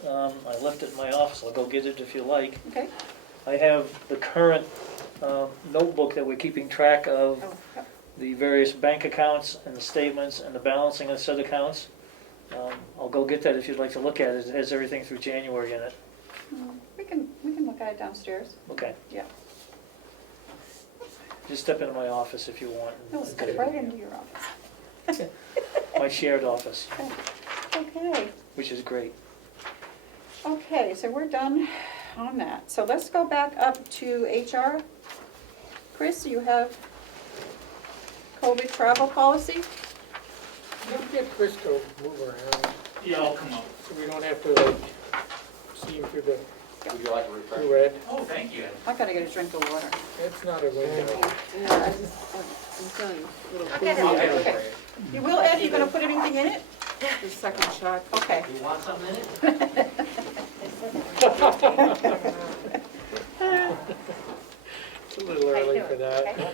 I left it in my office, I'll go get it if you like. okay. I have the current notebook that we're keeping track of, Oh, yep. the various bank accounts and the statements and the balancing of said accounts. I'll go get that if you'd like to look at it, it has everything through January in it. We can look at it downstairs. Okay, Yeah. just step into my office if you want. No, let's get it right into your office. My shared office, Okay, which is great. okay, so we're done on that. So let's go back up to HR. Chris, you have COVID travel policy? Don't get Chris to move around, Yeah, I'll come up. so we don't have to like see him through the, Would you like a refresher? through red. Oh, thank you. I gotta get a drink of water. It's not a window. Yeah, I'm feeling a little Okay, queasy. Okay. You will, Ed, you gonna put anything in it? The second shot. Okay. You want something in it? It's a little early for that.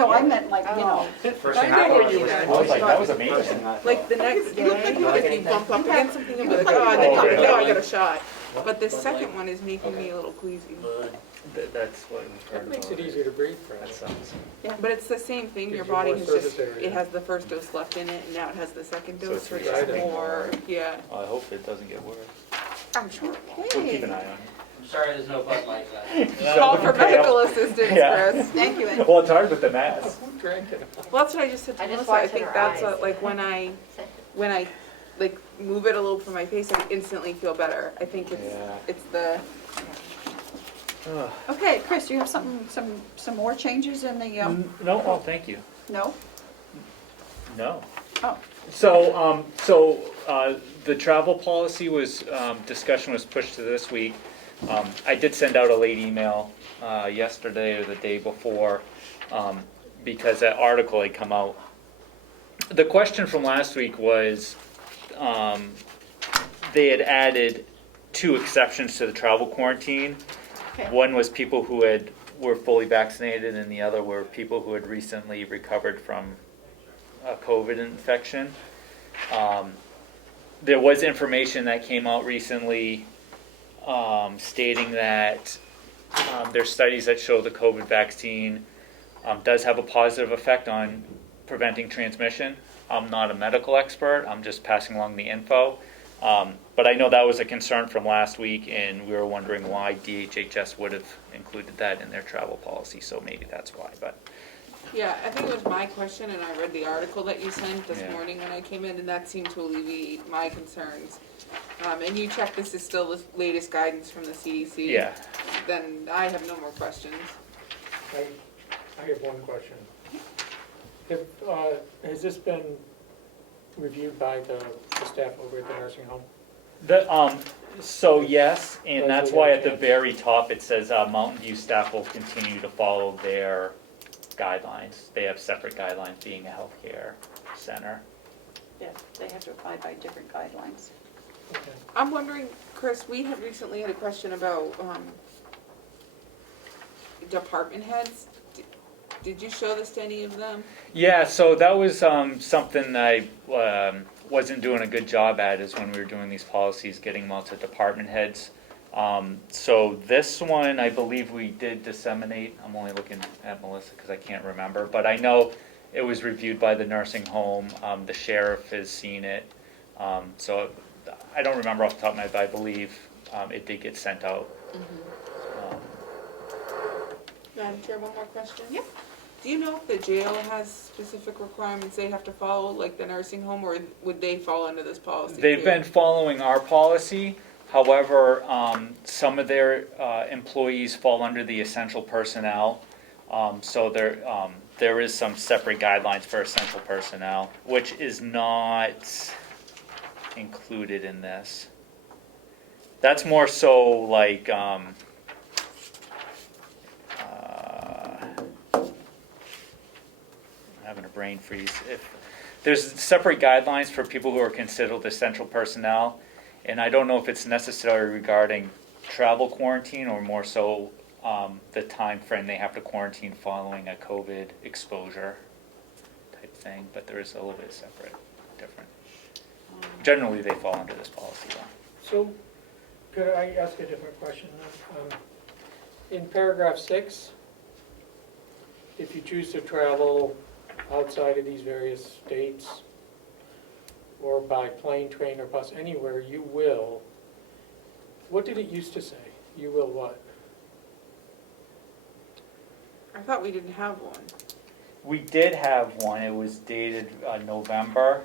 No, I meant like, you know, First I thing know I what thought you was, meant. I was like, that was First amazing. thing I thought. Like the next day, if you bump up against something, you'll be like, You oh, can I play know I it. got a shot. But the Bud second Light. one is making me a little queasy. That's what we've heard That makes about it easier to breathe, That probably. sounds. But it's the same thing, your Gives you body more has surface just, area. it has the first dose left in it, and now it has the second So dose, it's which reacting is more, yeah, I hope it doesn't get worse. I'm sure. We'll keep hey, an eye on I'm sorry there's no Bud Light left. Call for medical assistance, Yeah. Chris. thank you. Ann. Well, it's hard with the mask. Who drank it? Well, that's what I just said to I just Melissa, I watched in think her that's eyes. what, like, when I like move it a little from my face, I instantly feel better. I think Yeah. it's the, Okay, Chris, you have some more changes in the, No, oh, thank you. no? No. Oh, So, the travel policy was, discussion was pushed to this week. I did send out a late email, yesterday or the day before, because that article had come out. The question from last week was, they had added 2 exceptions to the travel quarantine. okay. One was people who were fully vaccinated, and the other were people who had recently recovered from a COVID infection. There was information that came out recently stating that there's studies that show the COVID vaccine does have a positive effect on preventing transmission. I'm not a medical expert, I'm just passing along the info. But I know that was a concern from last week, and we were wondering why DHHS would have included that in their travel policy, so maybe that's why, but. yeah, I think it was my question, and I read the article that you sent this Yeah. morning when I came in, and that seemed to alleviate my concerns. And you checked this is still the latest guidance from the CDC? Yeah, Then I have no more questions. I have one question. Has this been reviewed by the staff over at the nursing home? so yes, and that's why at the Leslie, very top it says, Mountain View staff will continue to follow their guidelines. They have separate guidelines, being a healthcare center. Yes, they have to abide by different guidelines. Okay. I'm wondering, Chris, we had recently had a question about department heads. Did you show this to any of them? Yeah, so that was something I wasn't doing a good job at, is when we were doing these policies, getting them out to department heads. So this one, I believe we did disseminate. I'm only looking at Melissa because I can't remember, but I know it was reviewed by the nursing home. The sheriff has seen it. So I don't remember off the top of my head, but I believe it did get sent out. Madam Chair, one more question? Yep. Do you know if the jail has specific requirements they have to follow, like the nursing home, or would they fall under this policy? They've too? been following our policy. However, some of their employees fall under the essential personnel. So there is some separate guidelines for essential personnel, which is not included in this. That's more so like, I'm having a brain freeze. There's separate guidelines for people who are considered essential personnel, and I don't know if it's necessary regarding travel quarantine or more so the time frame they have to quarantine following a COVID exposure type thing, but there is a little bit separate, different. Generally, they fall under this policy though. So, could I ask a different question? In paragraph 6, if you choose to travel outside of these various states, or by plane, train, or bus, anywhere, you will, what did it used to say? You will what? I thought we didn't have one. We did have one, it was dated November.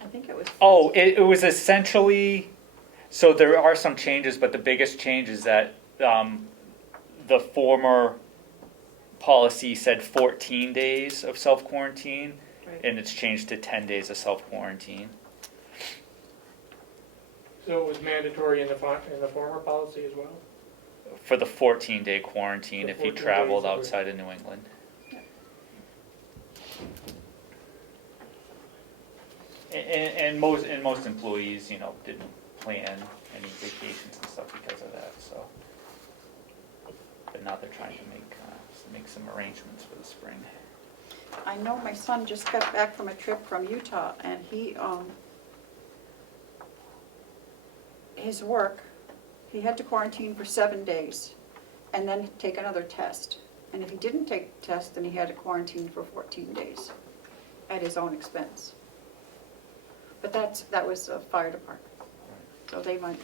I think it was. Oh, it was essentially, so there are some changes, but the biggest change is that the former policy said 14 days of self-quarantine, Right. and it's changed to 10 days of self-quarantine. So it was mandatory in the former policy as well? For the 14-day quarantine The if you 14 traveled days of- outside of New England. And most employees, didn't plan any vacations and stuff because of that, so. But now they're trying to make some arrangements for the spring. I know my son just got back from a trip from Utah, and his work, he had to quarantine for 7 days and then take another test. And if he didn't take the test, then he had to quarantine for 14 days at his own expense. But that was a fire department, so they might,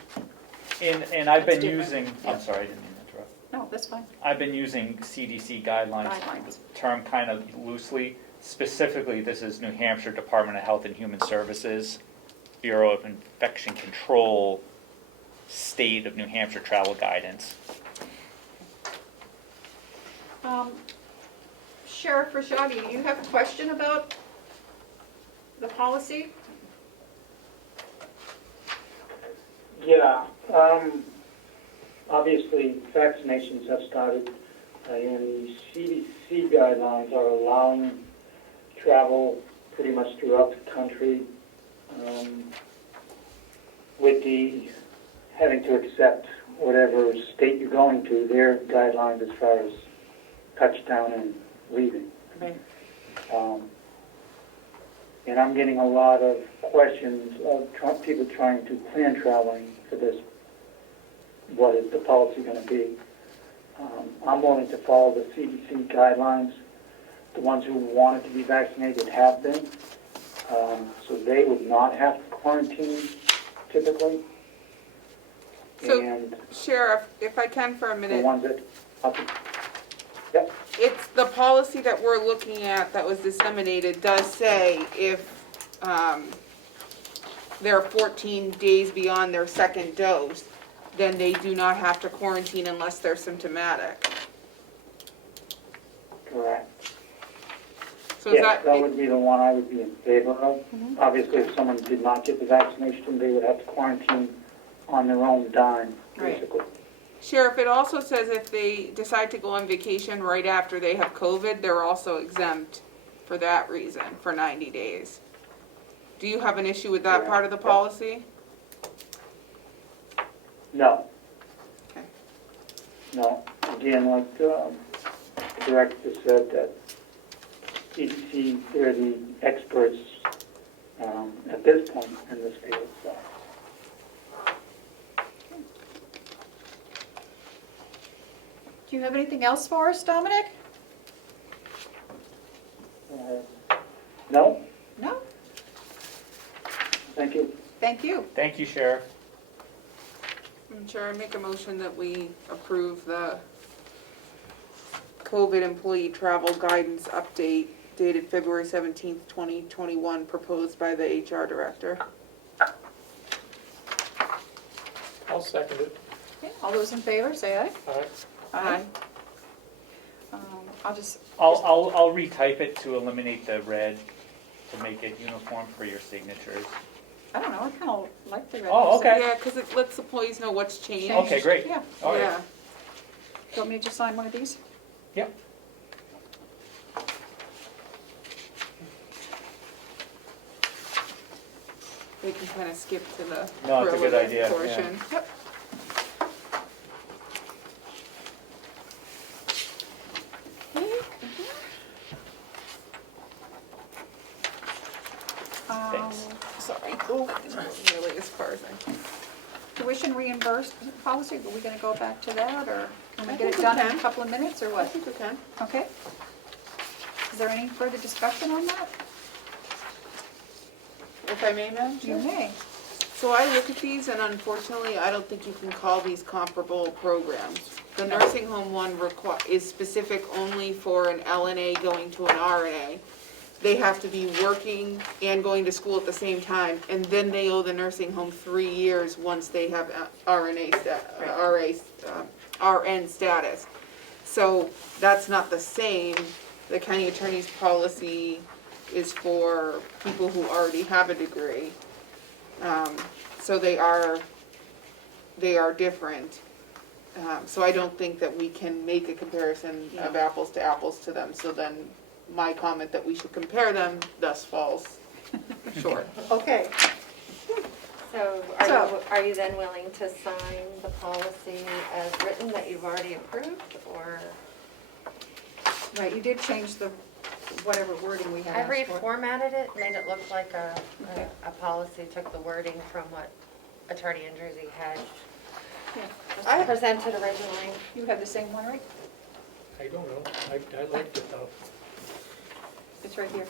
And I've been That's different. using, Yeah. I'm sorry, I didn't mean to interrupt. no, that's fine. I've been using CDC guidelines, Guidelines. the term kind of loosely. Specifically, this is New Hampshire Department of Health and Human Services, Bureau of Infection Control, State of New Hampshire travel guidance. Sheriff Rashadi, do you have a question about the policy? Yeah, obviously vaccinations have started, and the CDC guidelines are allowing travel pretty much throughout the country, with the having to accept whatever state you're going to, their guidelines as far as touchdown and leaving. Right. And I'm getting a lot of questions of people trying to plan traveling for this. What is the policy going to be? I'm willing to follow the CDC guidelines. The ones who wanted to be vaccinated have been. So they would not have to quarantine typically. So, And Sheriff, if I can for a the minute, ones that, yep, it's the policy that we're looking at that was disseminated does say if they're 14 days beyond their second dose, then they do not have to quarantine unless they're symptomatic. correct. So is Yes, that, that would be the one I would be in favor of. Mhm. Obviously, if someone did not get the vaccination, they would have to quarantine on their own dime, Right. basically. Sheriff, it also says if they decide to go on vacation right after they have COVID, they're also exempt for that reason, for 90 days. Do you have an issue with that part of the policy? No. Okay. No. Again, like the director said, that CDC, they're the experts at this point in this field, so. Do you have anything else for us, Dominic? No, No? thank you. Thank you. Thank you, Sheriff. Chair, I make a motion that we approve the COVID employee travel guidance update dated February 17th, 2021, proposed by the HR director. I'll second it. Okay, all those in favor, say aye. All right. Aye. I'll just, I'll retype it to eliminate the red, to make it uniform for your signatures. I don't know, I kind of like the red. Oh, okay. Yeah, because it lets employees know what's changed. Okay, great. Yeah. All right. Yeah. Do you want me to just sign one of these? Yep. They can kind of skip to the No, it's a good relevant idea, yeah. portion. Yep. Thanks. Sorry. Oh, it's not nearly as far as I can. Tuition reimbursement policy, are we gonna go back to that, or can we I get think it we done in can. a couple of minutes, or I what? think we can. Okay. Is there any further discussion on that? If I may, Madam You Chair? may. So I look at these, and unfortunately, I don't think you can call these comparable programs. The nursing home one is specific only for an LNA going to an RNA. They have to be working and going to school at the same time, and then they owe the nursing home 3 years once they have RN status. So that's not the same. The county attorney's policy is for people who already have a degree. So they are different. So I don't think that we can make a comparison of apples to apples to them. So then my comment that we should compare them thus falls short. Okay. So are you then willing to sign the policy as written that you've already approved, or? Right, you did change the, whatever wording we had I asked for. reformatted it, made it look like Okay. a policy, took the wording from what Attorney Andrewsy had Yeah. presented originally. You have the same one, right? I don't know, I liked it though. It's right here.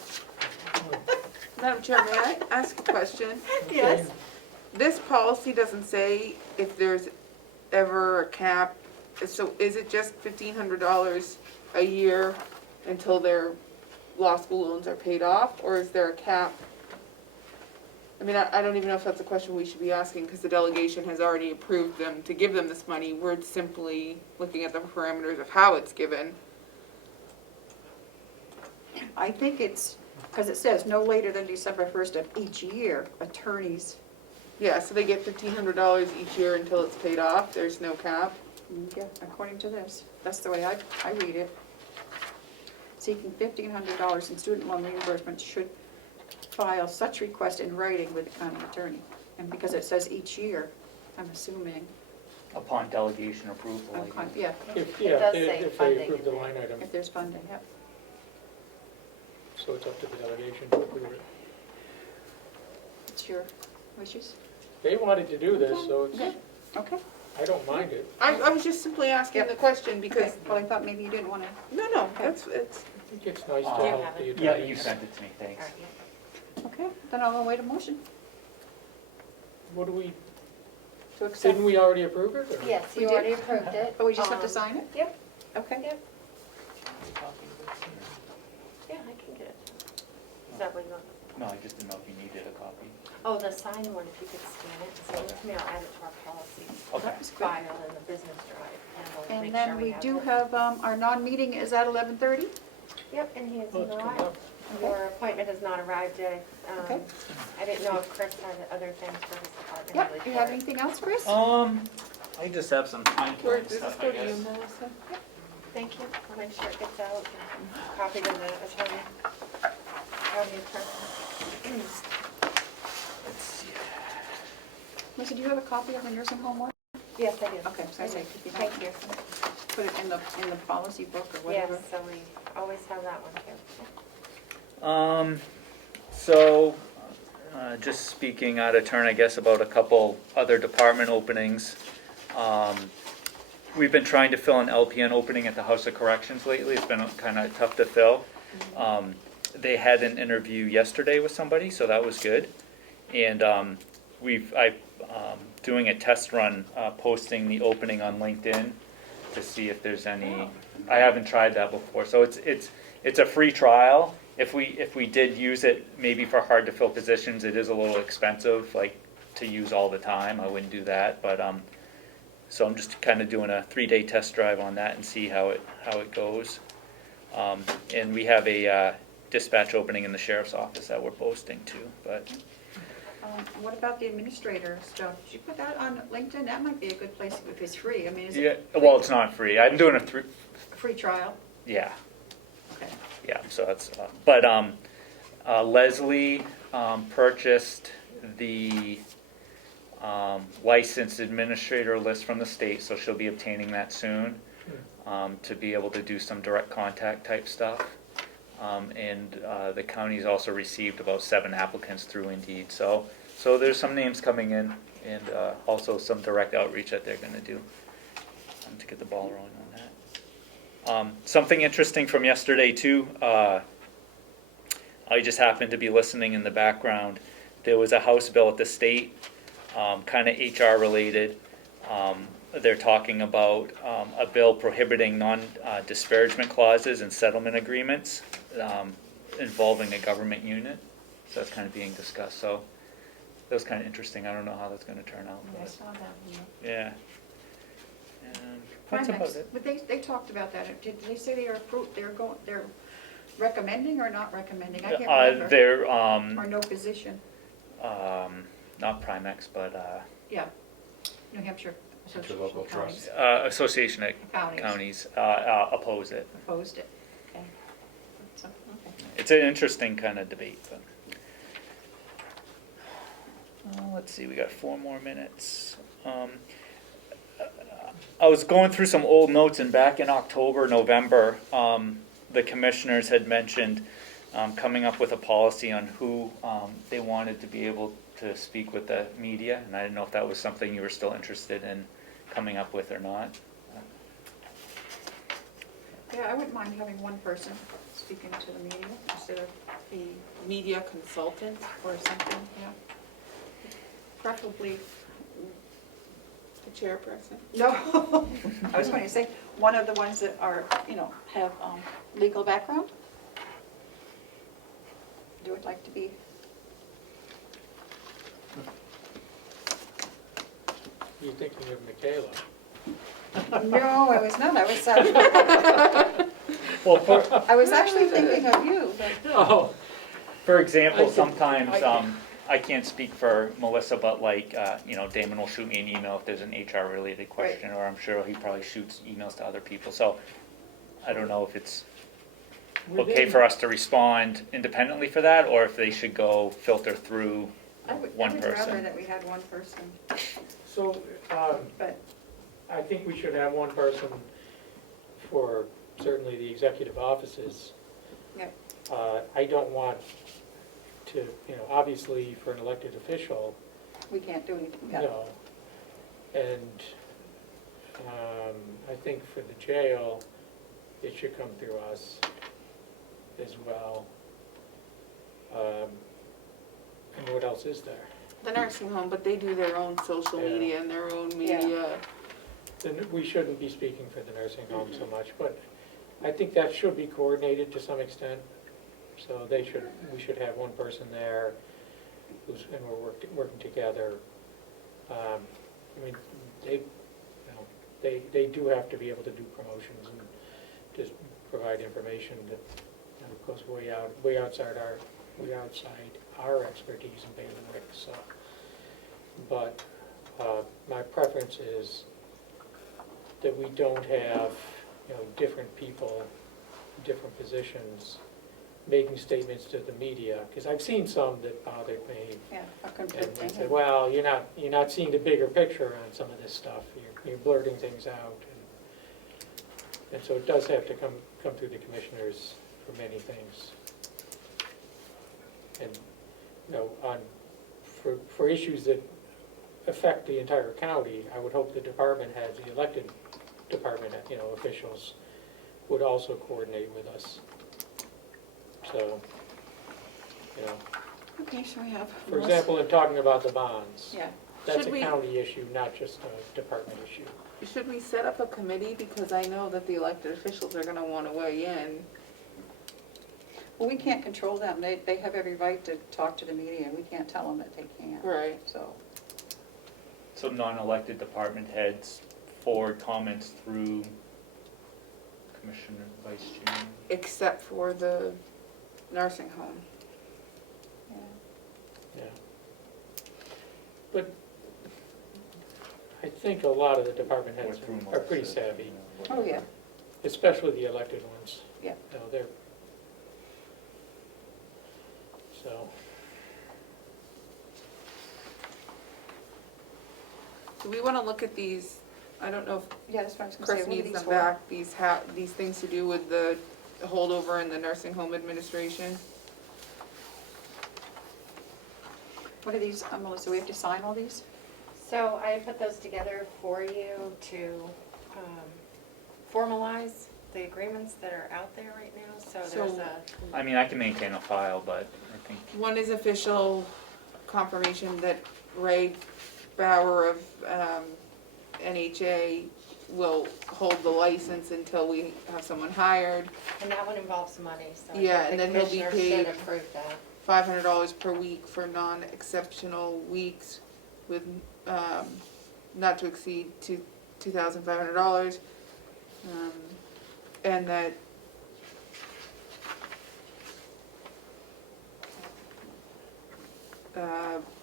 Madam Chair, may I ask a question? Yes. This policy doesn't say if there's ever a cap, so is it just $1,500 a year until their law school loans are paid off, or is there a cap? I mean, I don't even know if that's a question we should be asking, because the delegation has already approved them to give them this money. We're simply looking at the parameters of how it's given. I think it's, because it says no later than December 1st of each year, attorneys, Yeah, so they get $1,500 each year until it's paid off, there's no cap. yeah, according to this, that's the way I read it. Seeking $1,500 in student loan reimbursement should file such request in writing with the county attorney. And because it says each year, I'm assuming, Upon delegation approval. I guess. yeah, If, It yeah, does if say if they funding approve in the there. line item, if there's funding, yeah. so it's up to the delegation to approve it. It's your wishes. They wanted to do this, so it's, Okay, okay. I don't mind it. I was just simply asking Yep. the question Okay, because, well, I thought maybe you didn't want to, no, Okay. it's, I think it's nice to Uh, help the attorneys. Yeah, you sent it to me, thanks. All right, yeah. okay, then I'll await a motion What do we, to accept. didn't we already approve it? or- Yes, We you did? already approved it. But we just have to sign it? Yep, Okay. yep. Yeah, I can get it. Is that what you want? No, I just didn't know if you needed a copy. Oh, the signed one, if you could scan it, send it to me, I'll add it to our policy Okay. That was good. file in the business drive, and we'll And make then sure we have do it. have, our non-meeting is at 11:30. Yep, and he has Oh, it's coming not, up. your appointment has not arrived yet. Okay. I didn't know if Chris had other things for his department. Yep, head do you have report. anything else, Chris? I just have some time where, killing does this stuff, go I to you, guess. Melissa? Thank you, I'll make sure it gets out and copied in the attorney. County attorney. Let's see. Lisa, do you have a copy of the nursing home one? Yes, I do. Okay, so I say, if you don't, Thank you. put it in the policy book or Yes, whatever. so we always have that one too. So, just speaking out of turn, I guess, about a couple other department openings. We've been trying to fill an LPN opening at the House of Corrections lately. It's been kind of tough to fill. They had an interview yesterday with somebody, so that was good. And I'm doing a test run, posting the opening on LinkedIn to see if there's any. I haven't tried that before, so it's a free trial. If we did use it, maybe for hard to fill positions, it is a little expensive, like to use all the time. I wouldn't do that, but so I'm just kind of doing a 3-day test drive on that and see how it goes. And we have a dispatch opening in the sheriff's office that we're posting too, but. What about the administrator stuff? Did you put that on LinkedIn? That might be a good place if it's free. I mean, is Yeah, it well, it's not free. I'm doing a free trial? yeah, Okay. yeah, so that's, but Leslie purchased the licensed administrator list from the state, so she'll be obtaining that soon to be able to do some direct contact type stuff. And the county's also received about 7 applicants through Indeed, so there's some names coming in, and also some direct outreach that they're gonna do to get the ball rolling on that. Something interesting from yesterday too, I just happened to be listening in the background. There was a House bill at the state, kind of HR related. They're talking about a bill prohibiting non-disparagement clauses in settlement agreements involving a government unit. So that's kind of being discussed. So that was kind of interesting. I don't know how that's going to turn out. I But saw that. yeah. And that's about Primex, it. but they talked about that. Did they say they are they're recommending or not recommending? I can't remember. They're Or no position? not Primex, but Yeah. New Hampshire Association Local of Counties. Association of Counties Counties oppose it. opposed it. Okay. So, okay. It's an interesting kind of debate. But. Let's see, we got 4 more minutes. I was going through some old notes, and back in October, November, the commissioners had mentioned coming up with a policy on who they wanted to be able to speak with the media, and I didn't know if that was something you were still interested in coming up with or not. Yeah, I wouldn't mind having one person speaking to the media instead of A media consultant. or something, yeah. Preferably, The chairperson. no, I was going to say, one of the ones that are, have legal background. You would like to be, You're thinking of Michaela. no, I was not, Well, I was actually thinking of you, but. Oh, for example, I could- sometimes, I- I can't speak for Melissa, but like, Damon will shoot me an email if there's an HR related question, or I'm sure he probably shoots emails to other people, so I don't know if it's okay within- for us to respond independently for that, or if they should go filter through I one would rather person. that we had one person, So, but, I think we should have one person for certainly the executive offices. Yep. I don't want to, obviously for an elected official, we can't do anything. Yeah. no. And I think for the jail, it should come through us as well. And what else is there? The nursing home, but they do their own social Yeah. media and their own Yeah. media. Then we shouldn't be speaking for the nursing home so much, but I think that should be coordinated to some extent. So we should have one person there and we're working together. They do have to be able to do promotions and just provide information that goes way outside our expertise in bailiwick, so. But my preference is that we don't have, different people, different positions, making statements to the media, because I've seen some that bothered me, Yeah, a and conflicting. they said, well, you're not seeing the bigger picture on some of this stuff, you're blurting things out, and so it does have to come through the commissioners for many things. And, for issues that affect the entire county, I would hope the department heads, the elected department, officials would also coordinate with us. So, Okay, so we have. for example, in talking about the bonds, Yeah, that's Should a we- county issue, not just a department issue. Should we set up a committee, because I know that the elected officials are gonna wanna weigh in. well, we can't control them, they have every right to talk to the media, we can't tell them that they can't, Right. so. So non-elected department heads forward comments through Commissioner, Vice Chairman. Except for the nursing home. Yeah. Yeah. But I think a lot of the department heads Or through are pretty Melissa, savvy, Oh, yeah, especially the elected ones. Yeah. They're, so, Do we wanna look at these, I don't know if yeah, that's what I was gonna say. Chris What are needs these them for? back, these things to do with the holdover in the nursing home administration. What are these, Melissa, we have to sign all these? So I put those together for you to formalize the agreements that are out there right now, so there's So- a, I mean, I can maintain a file, but I think, One is official confirmation that Ray Bauer of NHA will hold the license until we have someone hired. and that one involves money, so I Yeah, think and the then he'll be commissioner should paid- approve that. $500 per week for non-exceptional weeks with, not to exceed $2,500. And that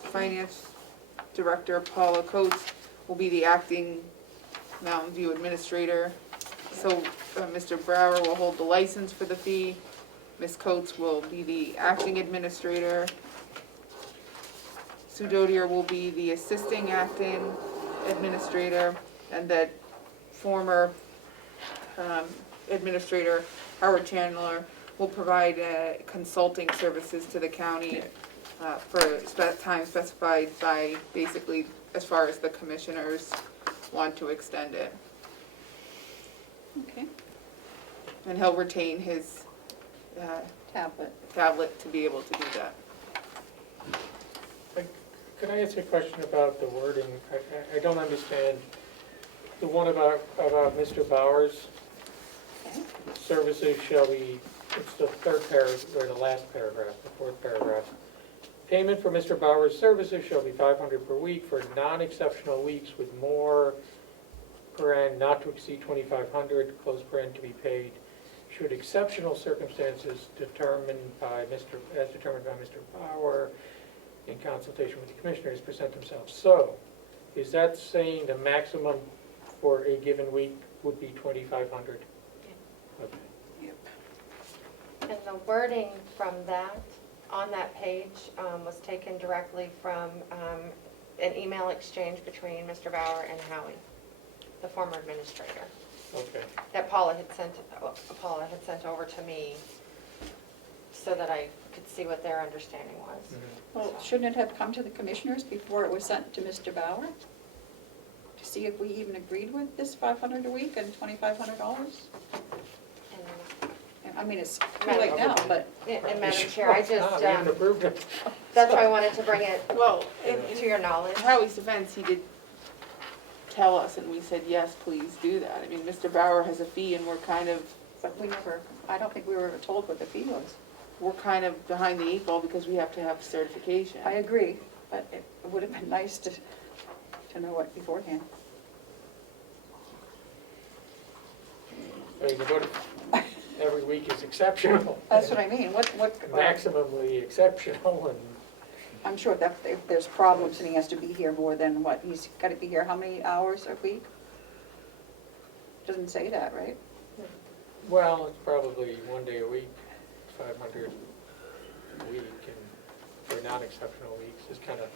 Finance Director Paula Coates will be the acting Mountain View Administrator. So Mr. Brower will hold the license for the fee. Ms. Coates will be the acting administrator. Sue Dodier will be the assisting acting administrator, and that former administrator Howard Chandler will provide consulting services to the county for time specified by basically as far as the commissioners want to extend it. Okay, And he'll retain his tablet to be able to do that. Could I ask a question about the wording? I don't understand. The one about Mr. Bowers, okay, services shall be, it's the third paragraph, or the last paragraph, the fourth paragraph. Payment for Mr. Bowers' services shall be $500 per week for non-exceptional weeks with more paren not to exceed $2,500, close paren, to be paid should exceptional circumstances determined by Mr. Bauer in consultation with the commissioners present themselves. So, is that saying the maximum for a given week would be $2,500? Okay. And the wording from that, on that page, was taken directly from an email exchange between Mr. Bauer and Howie, the former administrator, Okay. that Paula had sent over to me so that I could see what their understanding was. well, shouldn't it have come to the commissioners before it was sent to Mr. Bauer? To see if we even agreed with this $500 a week and $2,500? And I mean, it's too late now, but, And Madam Chair, I just, We haven't approved it. that's why I wanted to bring it Well, to your knowledge. in Howie's defense, he did tell us, and we said, yes, please do that. I mean, Mr. Bauer has a fee, and we're kind of I don't think we were told what the fee was. behind the eight ball because we have to have certification. I agree, but it would have been nice to know it beforehand. I mean, what, every week is exceptional. That's what I mean, what, Maximally exceptional, and I'm sure that if there's problems and he has to be here more than what, he's gotta be here how many hours a week? Doesn't say that, right? well, it's probably one day a week, 500 a week, and for non-exceptional weeks is kind of,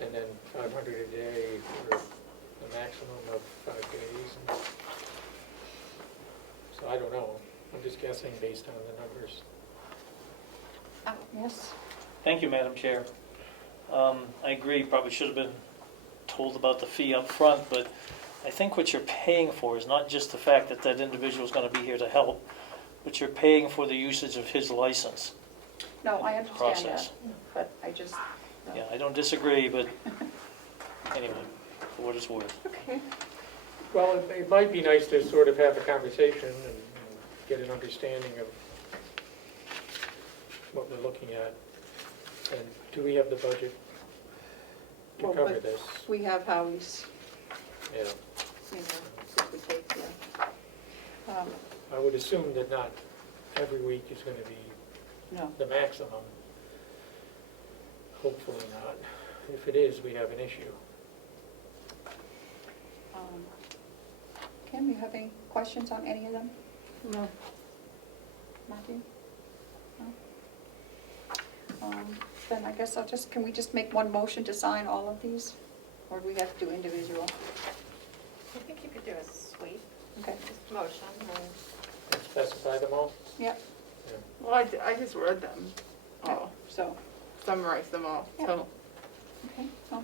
and then 500 a day for a maximum of 5 days. And so I don't know. I'm just guessing based on the numbers. Yes, Thank you, Madam Chair. I agree, probably should have been told about the fee up front, but I think what you're paying for is not just the fact that that individual is going to be here to help, but you're paying for the usage of his license. no, I understand that, Process. but I just, Yeah, I don't disagree, but anyway, for what it's worth. okay. Well, it might be nice to sort of have a conversation and get an understanding of what we're looking at. And do we have the budget to Well, cover but this? We have Howie's, Yeah. you know, if we take, yeah. I would assume that not every week is going to be No, the maximum. Hopefully not. If it is, we have an issue. Kim, you have any questions on any of them? No. Matthew? No? Then I guess can we just make one motion to sign all of these? Or do we have to do individual? I think you could do a sweep, Okay, just motion, and Specify them all? yep, Well, I just read them all, so, summarized them all, so. okay, so,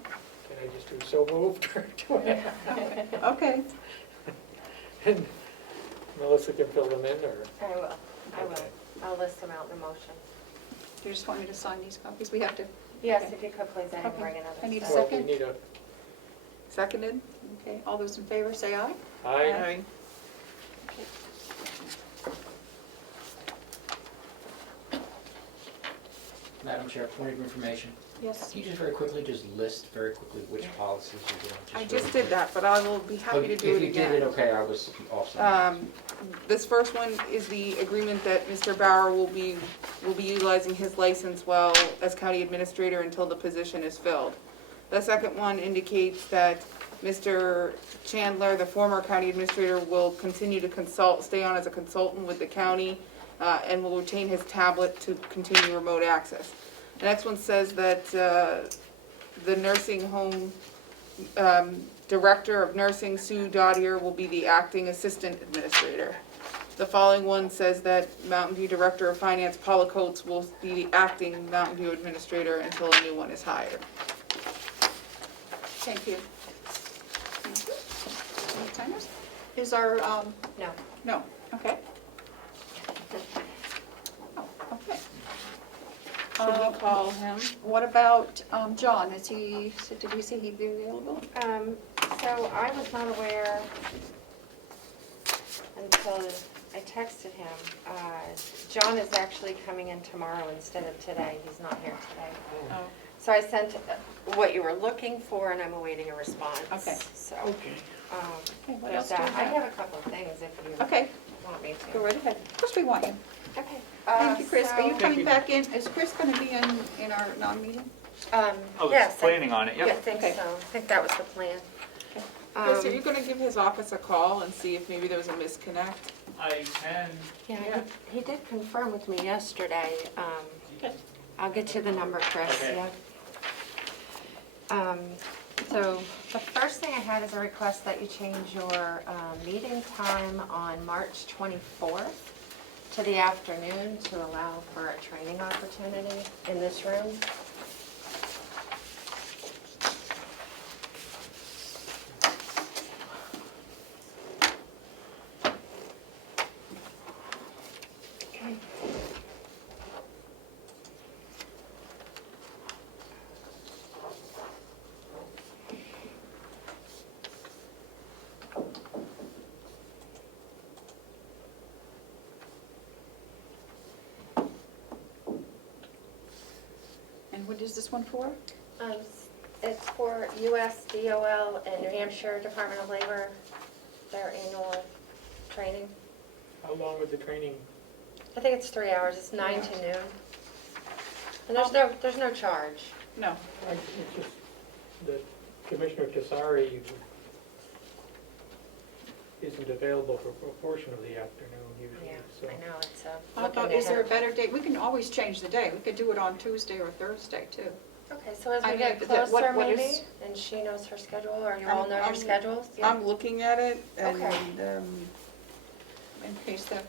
Can I just do so moved? Or do I- okay, And Melissa can fill them in, or? I will, Okay. I'll list them out in the motion. you just want me to sign these copies? We have to, Yes, Okay. if you could please, I didn't Okay. bring another. I need a set. Well, we second? need a, Seconded? okay, all those in favor say aye. aye? Madam Chair, point of information. Yes. Can you just very quickly, very quickly which policies you're doing? I just did that, but I will be happy to do it If you did it, again. okay, I was off. This first one is the agreement that Mr. Bauer will be utilizing his license while as county administrator until the position is filled. The second one indicates that Mr. Chandler, the former county administrator, will continue to stay on as a consultant with the county, and will retain his tablet to continue remote access. The next one says that the nursing home Director of Nursing, Sue Dottier, will be the acting assistant administrator. The following one says that Mountain View Director of Finance, Paula Coates, will be the acting Mountain View administrator until a new one is hired. Thank you. Any timers? Is our, No. no, okay. Oh, okay. Should we call him? What about John? Did he say he'd be available? So I was not aware until I texted him. John is actually coming in tomorrow instead of today. He's not here today. Oh, So I sent what you were looking for, and I'm awaiting a response. Okay. So, Okay. okay, what there's else do we that. I have? have a couple of things if you Okay, want me go to. right ahead. Of course we want you. Okay. Thank you, Chris. Are you So- coming back in? Is Chris going to be in our non-meeting? I was Yes, planning on it, I yep. think Okay. so. I think that was the plan. Chris, are you gonna give his office a call and see if maybe there was a misconnect? I can. Yeah, he did confirm with me yesterday. I'll get you the number, Chris, Okay. yeah. So the first thing I had is a request that you change your meeting time on March 24th to the afternoon to allow for a training opportunity in this room. And what is this one for? It's for US DOL and New Hampshire Department of Labor, their annual training. How long would the training? I think it's 3 hours, it's 9 to noon. And there's no charge. No. It's just that Commissioner Tesari isn't available for a portion of the afternoon usually, Yeah, so. I know, it's How looking about, is there a ahead. better date? We can always change the day. We could do it on Tuesday or Thursday too. Okay, so as I we mean, get what closer is- maybe, and she knows her schedule, or you all know your I'm- schedules? I'm looking at it and, Okay. In case that,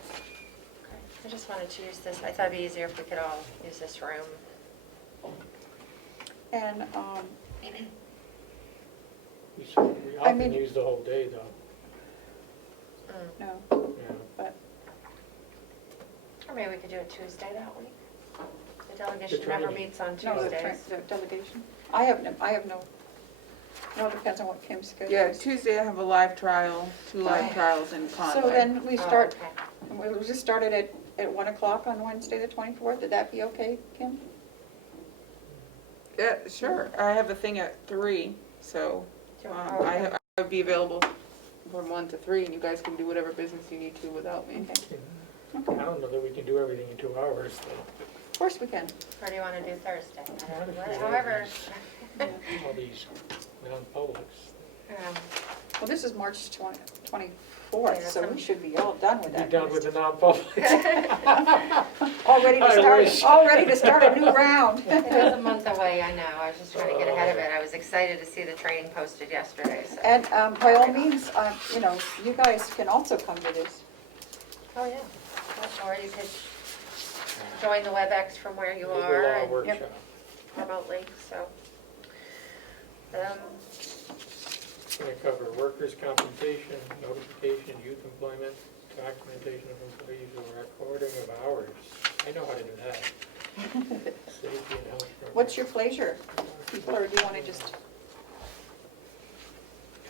Okay. I just wanted to use this, I thought it'd be easier if we could all use this room. and, We I often mean- use the whole day though, no, yeah. Or maybe we could do it Tuesday that week. The delegation never training. meets on no, Tuesdays. the delegation. I have no, it depends on what Kim's schedule yeah, is. Tuesday I have a live trial, 2 live trials in Conway. So then we Oh, start, okay. we'll just start it at 1 o'clock on Wednesday, the 24th. Would that be okay, Kim? Yeah, sure, I have a thing at 3, so, Do you want- I would be available from 1 to 3, and you guys can do whatever business you need to without me. Okay. I don't know that we can do everything in 2 hours though. Of course we can. Or do you want to do Thursday? How does she However, All these non-publics. Well, this is March 24th, Yeah, so some- we should be all done with Be that. done with the non-publics. All ready to I start, wish. all ready to start a new round. it is a month away, I know, I was just trying to get ahead of it. I was excited to see the training posted yesterday, so. And by all means, you guys can also come to this. Oh, yeah. Or you could join the WebEx from where you Legal are law and workshop. remotely, so. It's going to cover workers' compensation, notification, youth employment, documentation of employees, recording of hours. I know how to do that. Safety and health. What's your pleasure, people, or do you want to just,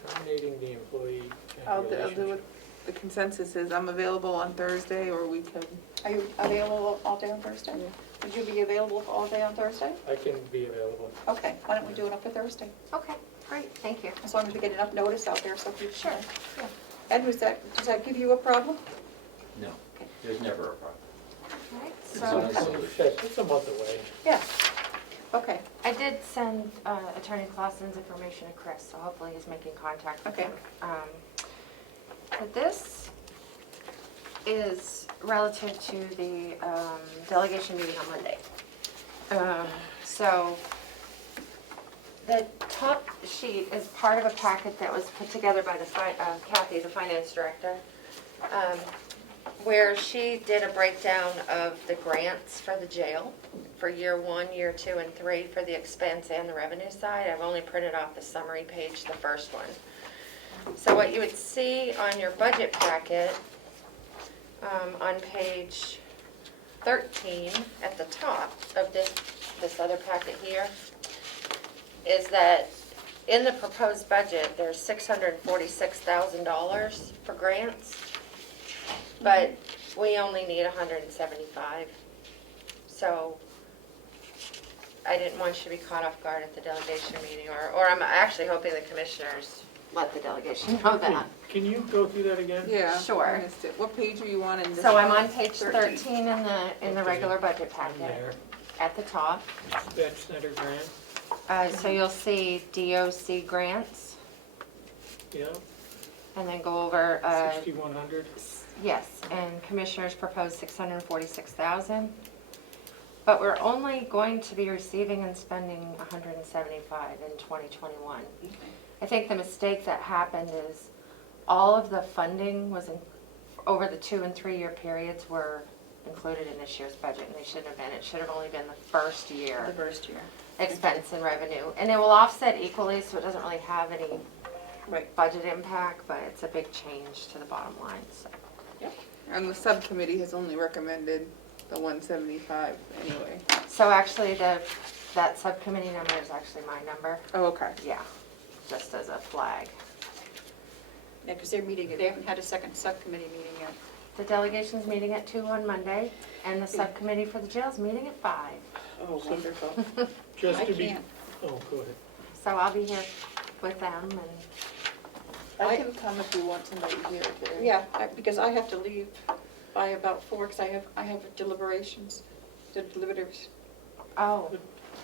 Terminating the employee I'll do relationship. what the consensus is, I'm available on Thursday, or we could, are you available all day on Thursday? Would you be available all day on Thursday? I can be available. Okay, why don't we do it up for Thursday? Okay, great, thank you. As long as we get enough notice out there so people. Sure, yeah. Ed, does that give you a problem? No, there's never a problem. All right, As long so as- It's a month away. Yeah. Okay, I did send Attorney Clausen's information to Chris, so hopefully he's making contact with Okay. him. But this is relative to the delegation meeting on Monday. So The top sheet is part of a packet that was put together by Kathy, the finance director, where she did a breakdown of the grants for the jail for year 1, year 2, and 3 for the expense and the revenue side. I've only printed off the summary page, the first one. So what you would see on your budget packet, on page 13 at the top of this other packet here, is that in the proposed budget, there's $646,000 for grants, but we only need 175. So I didn't want you to be caught off guard at the delegation meeting, or I'm actually hoping the commissioners let the delegation know that. Can you go through that again? Yeah. Sure. I missed it. What page are you on in this? So I'm one? on page 13 in the regular budget I'm packet, there. at the top. Vet Center grant, So you'll see DOC grants, yeah, and then go over, 6,100. yes, and commissioners proposed 646,000. But we're only going to be receiving and spending 175 in 2021. I think the mistake that happened is all of the funding was over the 2 and 3 year periods were included in this year's budget, and they shouldn't have been. It should have only been the first year. The first year. Expense and revenue, and it will offset equally, so it doesn't really have any Right. budget impact, but it's a big change to the bottom line, so. And the subcommittee has only recommended the 175 anyway. So actually, that subcommittee number is actually my number, Oh, okay. yeah, just as a flag. Yeah, because they're meeting, they haven't had a second subcommittee meeting yet. The delegation's meeting at 2 on Monday, and the subcommittee for the jail's meeting at 5. Oh, wonderful. Just I to be, can't. oh, go ahead. So I'll be here with them, and I can come if you want somebody here today. Yeah, because I have to leave by about 4, because I have deliberations, the deliberatives. oh,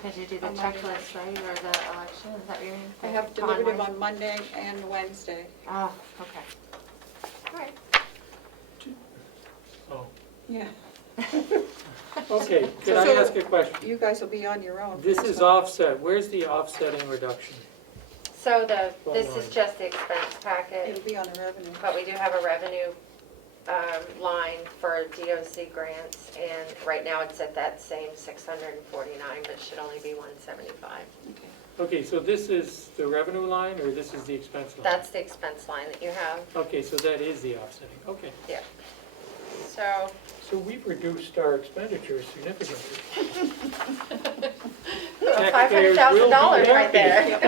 did you do the On Monday. checklist, right, or the election, is that what you're in? I have deliberative on Monday and Wednesday. Oh, okay. All right. Oh, Yeah. okay, could I So- ask a question? You guys will be on your own. This is offset, where's the offsetting reduction? So this Hold is on. just the expense packet, It'll be on the revenue. but we do have a revenue line for DOC grants, and right now it's at that same 649, but it should only be 175. Okay. Okay, so this is the revenue line, or this is the expense line? That's the expense line that you have, Okay, so that is the offsetting, okay. yeah. So, So we've reduced our expenditures significantly. $500,000 right there.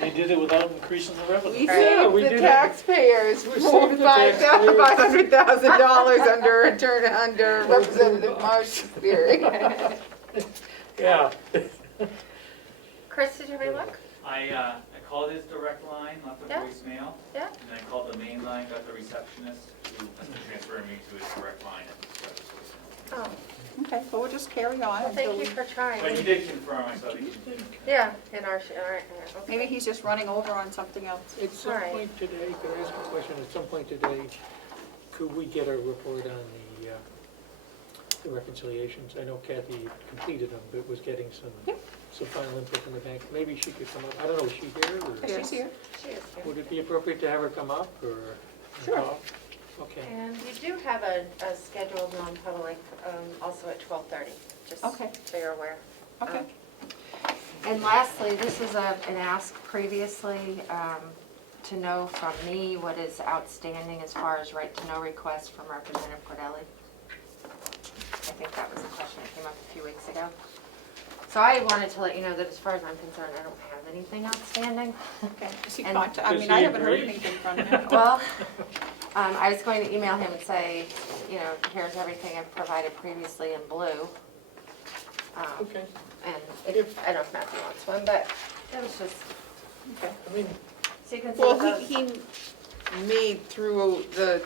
They did it without increasing the revenue. We Right. saved we the did it. taxpayers We saved the $500,000 under Representative Marsh's theory. Yeah. Chris, did you have any luck? I called his direct line, left a Yeah. voicemail, Yeah? and then I called the main line, got the receptionist, who transferred me to his direct line and got his voicemail. Oh, Okay, well, we'll just carry on. well, thank until you for trying. But he did confirm, I saw that he did. Yeah, in our, all right, okay. Maybe he's just running over on something else. At some Right. point today, could I ask a question? At some point today, could we get a report on the reconciliations? I know Kathy completed them, but was getting some final input from the bank. Maybe she could come up. I don't know, is she here? Or She's here. She is here. would it be appropriate to have her come up or Sure. talk? Okay. And you do have a scheduled non-public also at 12:30, just Okay. so you're aware. Okay. And lastly, this is an ask previously to know from me what is outstanding as far as right-to-know requests from Representative Cordelli. I think that was a question that came up a few weeks ago. So I wanted to let you know that as far as I'm concerned, I don't have anything outstanding. Okay. Does he And- I Does mean, I he haven't heard agree? anything from him. Well, I was going to email him and say, you know, here's everything I've provided previously in blue. Okay. And if, I don't know if Matthew wants one, but it was just, Okay. I mean, so you can see Well, what he those. made through the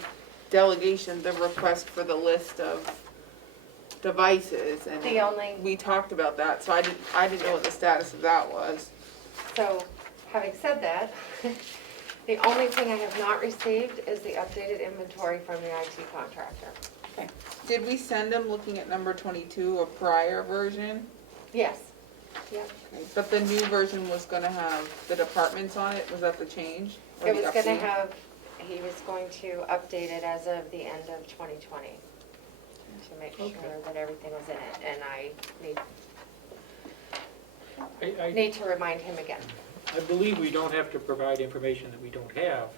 delegation the request for the list of devices, and The only, we talked about that, so I didn't know what the status of that was. so having said that, the only thing I have not received is the updated inventory from the IT contractor. Did we send them, looking at number 22, a prior version? Yes, Yeah. Okay, but the new version was gonna have the departments on it, was that the change? Or It the was gonna update? have, he was going to update it as of the end of 2020 to make sure Okay. that everything was in it, and I I need to remind him again. believe we don't have to provide information that we don't have,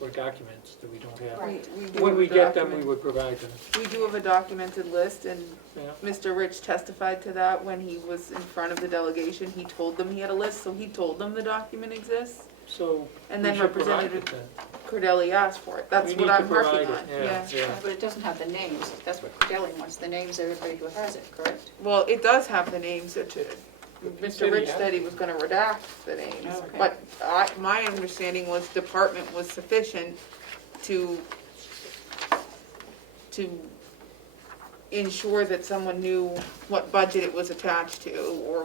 or documents that we don't have. Right. We do When have we a get them, we document- would provide them. We do have a documented list, and Yeah. Mr. Rich testified to that when he was in front of the delegation. He told them he had a list, so he told them the document exists. So And we then should provide Representative it then. Cordelli asked for it. That's We what need to I'm working provide on, it, yeah. yeah. But it doesn't have the names, that's what Cordelli wants, the names of everybody who has it, correct? Well, it does have the names. He Mr. said he Rich had said he it. was gonna redact the names. Okay. But my understanding was department was sufficient to ensure that someone knew what budget it was attached to, or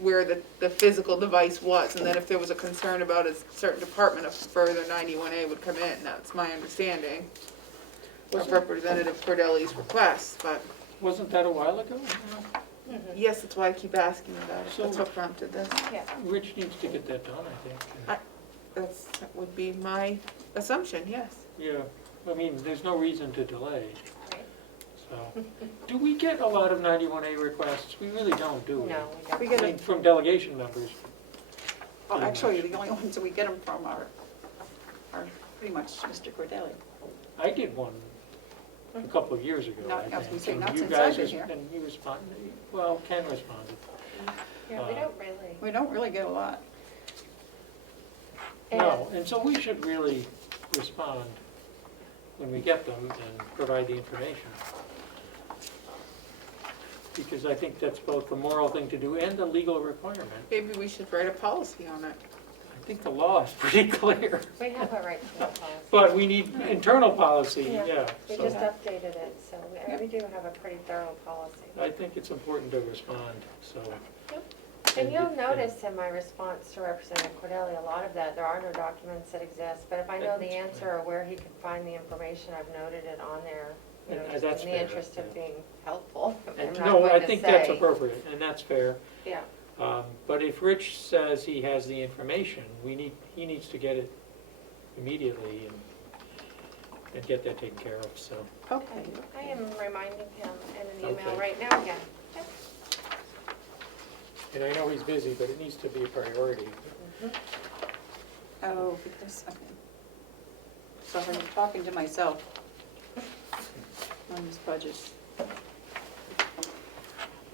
where the physical device was. And then if there was a concern about a certain department, a further 91A would come in. That's my understanding of Wasn't- Representative Cordelli's request, but Wasn't that a while ago? yes, that's why I keep asking about it. So- That's what prompted this. Yeah. Rich needs to get that done, I think. That would be my assumption, yes. Yeah, I mean, there's no reason to delay, Right. so. Do we get a lot of 91A requests? We really don't, do we? No, we don't. We I get mean, it, from delegation members. well, actually, the only ones that we get them from are pretty much Mr. Cordelli. I did one a couple of years ago, Not- I I was gonna think. say, and not you since guys I've been res- here. And you responded, well, Ken responded. Yeah, we don't really. We don't really get a lot. No, and so we should really respond when we get them and provide the information. Because I think that's both the moral thing to do and the legal requirement. Maybe we should write a policy on it. I think the law is pretty clear, We have a right to the policy. but we need internal policy, Yeah. yeah. We So just updated it, so we do have a pretty thorough policy. I think it's important to respond, so. And you'll notice in my response to Representative Cordelli, a lot of that, there are no documents that exist, but if I know the answer or where he can find the information, I've noted it on there, you know, And just that's in the fair, interest of yeah. being helpful. I'm And not no, going I to think that's say- appropriate, and that's fair. Yeah, But if Rich says he has the information, he needs to get it immediately and get that taken care of, so. Okay. I am reminding him in an email Okay. right now again. Yep. And I know he's busy, but it needs to be a priority. Oh, because, okay. Sorry, I'm talking to myself on this budget.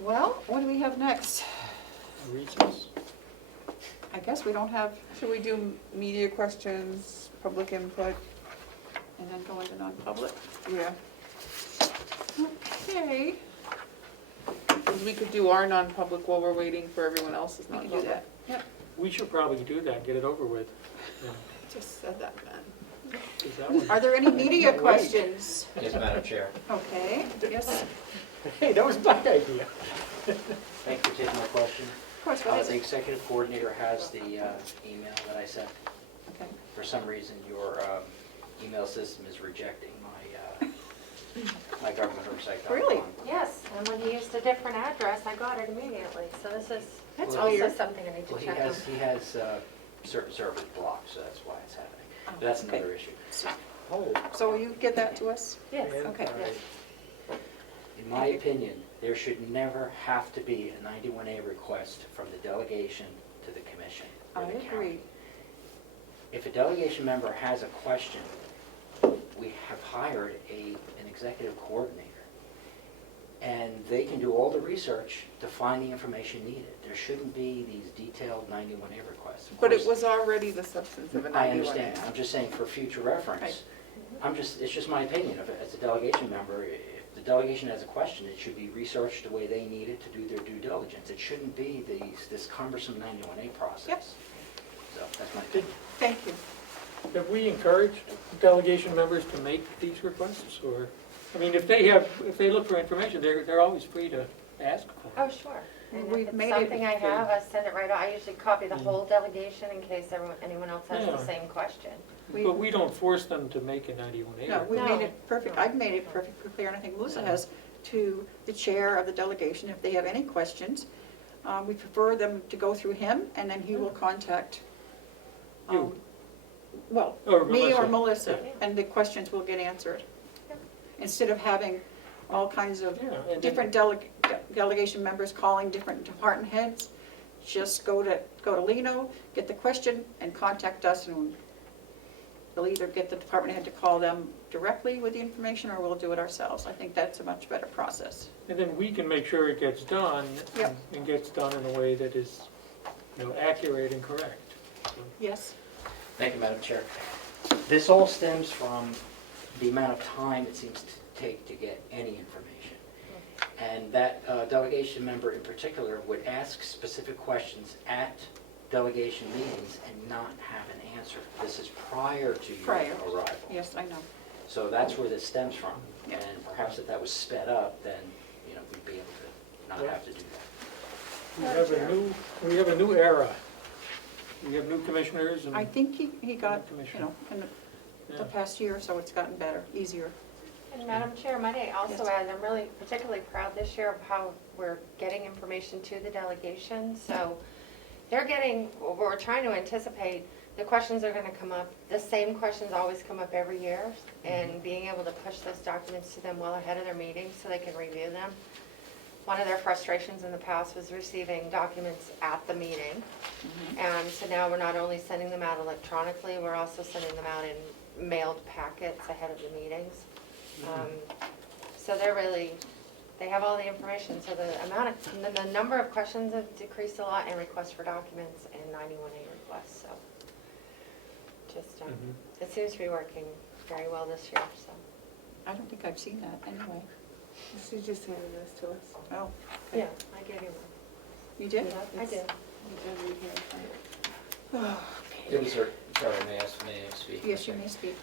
Well, what do we have next? Recess? I guess we don't have, Should we do media questions, public input? and then go into non-public. Yeah. Okay, 'Cause we could do our non-public while we're waiting for everyone else's we can non-public. do that. Yep. We should probably do that, get it over with. Yeah. Just said that, man. Is that one- Are there any media Wait. questions? Yes, Madam Chair. Okay, yes, Hey, that was my idea. Thank you for taking my question. of course, what is The it? executive coordinator has the email that I sent. Okay. For some reason, your email system is rejecting my GovernmentOversite.com. Really? Yes, and when he used a different address, I got it immediately, so this is That's Well, also weird. something I need to Well, check on. he has certain servers blocked, so that's why it's happening. But that's Okay. another issue. Oh. So will you get that to us? Yes, Yeah. Okay. yes. In my opinion, there should never have to be a 91A request from the delegation to the commission or I the county. agree. If a delegation member has a question, we have hired an executive coordinator. And they can do all the research to find the information needed. There shouldn't be these detailed 91A requests. Of But it course, was already the substance of a 91A. I understand. I'm just saying for future reference. It's just my opinion. As a delegation member, if the delegation has a question, it should be researched the way they need it to do their due diligence. It shouldn't be this cumbersome 91A process. Yep. So that's my opinion. Thank you. Have we encouraged delegation members to make these requests, or, I mean, if they look for information, they're always free to ask for Oh, it. sure. And We've if it's made it something I have, I send it right out. I usually copy the Mm. whole delegation in case anyone else has Yeah. the same question. But we don't force them to make a 91A. No, we No. made it perfect, No. I've made it perfectly clear, and I think Melissa has, to the chair of the delegation, if they have any questions, We prefer them to go through him, and then he will contact, You. well, Or me or Melissa. Melissa, and the questions will get answered. Instead of having all kinds of Yeah, and then- different delegation members calling different department heads, just go to Lino, get the question, and contact us, and we'll either get the department head to call them directly with the information, or we'll do it ourselves. I think that's a much better process. And then we can make sure it gets done. Yep. And gets done in a way that is, accurate and correct. So, Yes? Thank you, Madam Chair. This all stems from the amount of time it seems to take to get any information. And that delegation member in particular would ask specific questions at delegation meetings and not have an answer. This is prior to your Prior. arrival. Yes, I know. So that's where this stems from. Yeah. And perhaps if that was sped up, then, we'd be able to not have to do that. We have a new era. We have new commissioners and. I think he got, Commissioner. in Yeah. the past year or so, it's gotten better, easier. And Madam Chair, might I also Yes. add, I'm really particularly proud this year of how we're getting information to the delegation. So they're getting, we're trying to anticipate the questions are going to come up. The same questions always come up every year, and being able to push those documents to them well ahead of their meetings so they can review them. One of their frustrations in the past was receiving documents at the meeting. And so now we're not only sending them out electronically, we're also sending them out in mailed packets ahead of the meetings. So they have all the information, so the number of questions have decreased a lot, and requests for documents, and 91A requests, so. It seems to be working very well this year, so. I don't think I've seen that anyway. She just handed this to us. Oh, okay. Yeah, I gave you one. You did? I did. It was, sorry, may I speak? Yes, you may speak.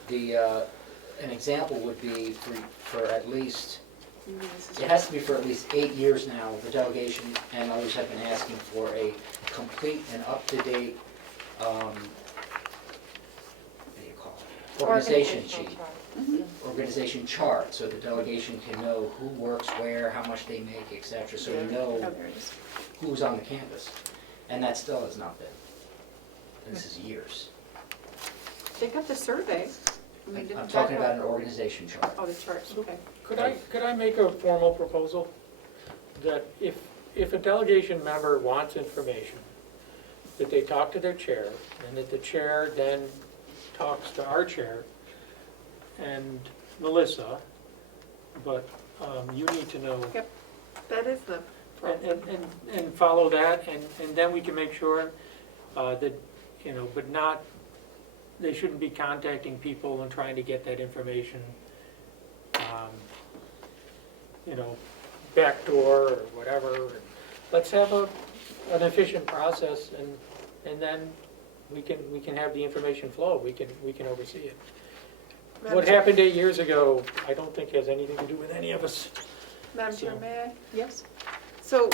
An example would be for at least, it has to be for at least 8 years now, the delegation and others have been asking for a complete and up-to-date, what do you call it? Organization sheet, organization chart, so the delegation can know who works where, how much they make, et cetera, so we know Oh, there it is. who's on the campus. And that still has not been. And this is years. They got the survey. I mean, didn't I'm that talking have- about an organization chart. Oh, the charts, okay. Could I make a formal proposal that if a delegation member wants information, that they talk to their chair, and that the chair then talks to our chair and Melissa, but you need to know. Yep. That is the And follow that, and then we can make sure that, but not, they shouldn't be contacting people and trying to get that information, backdoor or whatever. Let's have an efficient process, and then we can have the information flow, we can oversee it. What happened 8 years ago, I don't think has anything to do with any of us. Madam Chair, may I? Yes? So,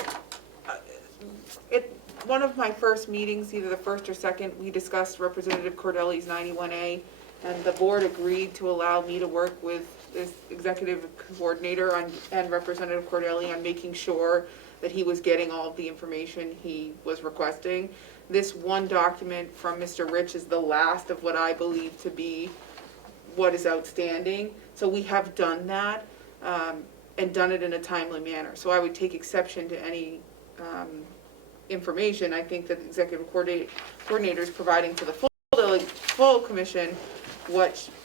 at one of my first meetings, either the first or second, we discussed Representative Cordelli's 91A, and the board agreed to allow me to work with this executive coordinator and Representative Cordelli on making sure that he was getting all of the information he was requesting. This one document from Mr. Rich is the last of what I believe to be what is outstanding. So we have done that, and done it in a timely manner. So I would take exception to any information. I think that the executive coordinator is providing to the full commission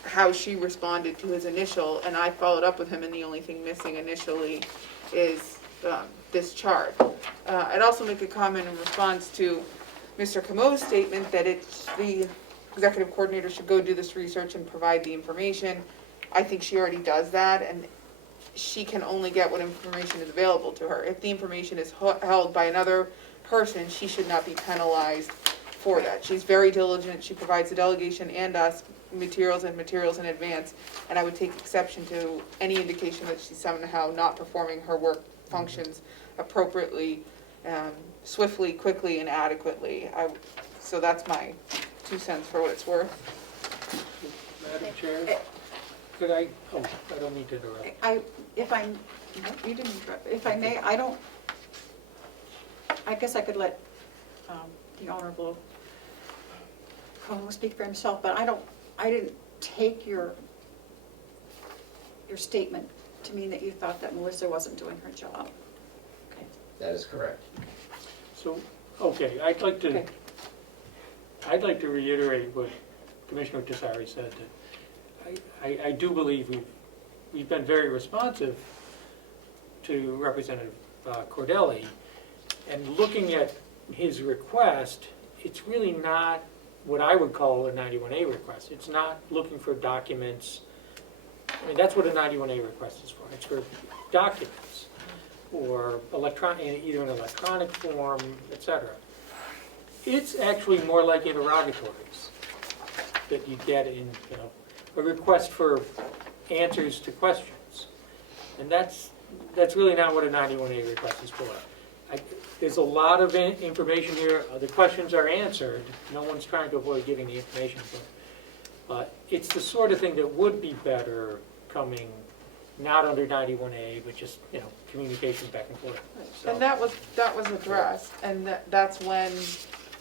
how she responded to his initial, and I followed up with him, and the only thing missing initially is this chart. I'd also make a comment in response to Mr. Camo's statement that the executive coordinator should go do this research and provide the information. I think she already does that, and she can only get what information is available to her. If the information is held by another person, she should not be penalized for that. She's very diligent, she provides the delegation and us materials in advance, and I would take exception to any indication that she's somehow not performing her work functions appropriately, swiftly, quickly, and adequately. So that's my 2 cents for what it's worth. Madam Chair, could I don't mean to interrupt. You didn't interrupt. If I may, I don't, I guess I could let the Honorable Carroll speak for himself, but I didn't take your statement to mean that you thought that Melissa wasn't doing her job. Okay. That is correct. So, okay, I'd like to reiterate what Commissioner Tesari said, that I do believe we've been very responsive to Representative Cordelli, and looking at his request, it's really not what I would call a 91A request. It's not looking for documents. I mean, that's what a 91A request is for. It's for documents, or either an electronic form, etc. It's actually more like interrogatories that you get in, a request for answers to questions. And that's really not what a 91A request is for. There's a lot of information here. The questions are answered. No one's trying to avoid giving the information, but it's the sort of thing that would be better coming not under 91A, but just, communication back and forth. So, And that was addressed, and that's when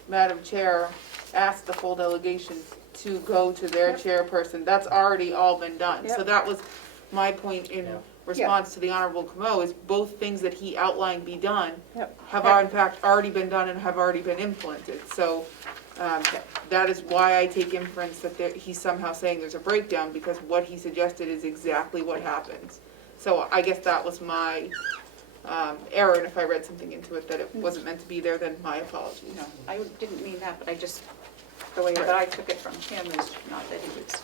Madam Chair asked the full delegation to go to their Yep. chairperson. That's already all been done. So Yep. that was my point in Yeah. response to the Honorable Camo, is both things that he outlined be done Yep. have in fact already been done and have already been implemented. So that is why I take inference that he's somehow saying there's a breakdown, because what he suggested is exactly what happens. So I guess that was my error, and if I read something into it that it wasn't meant to be there, then my apologies. No, I didn't mean that, but the way that I took it from him is not that he was.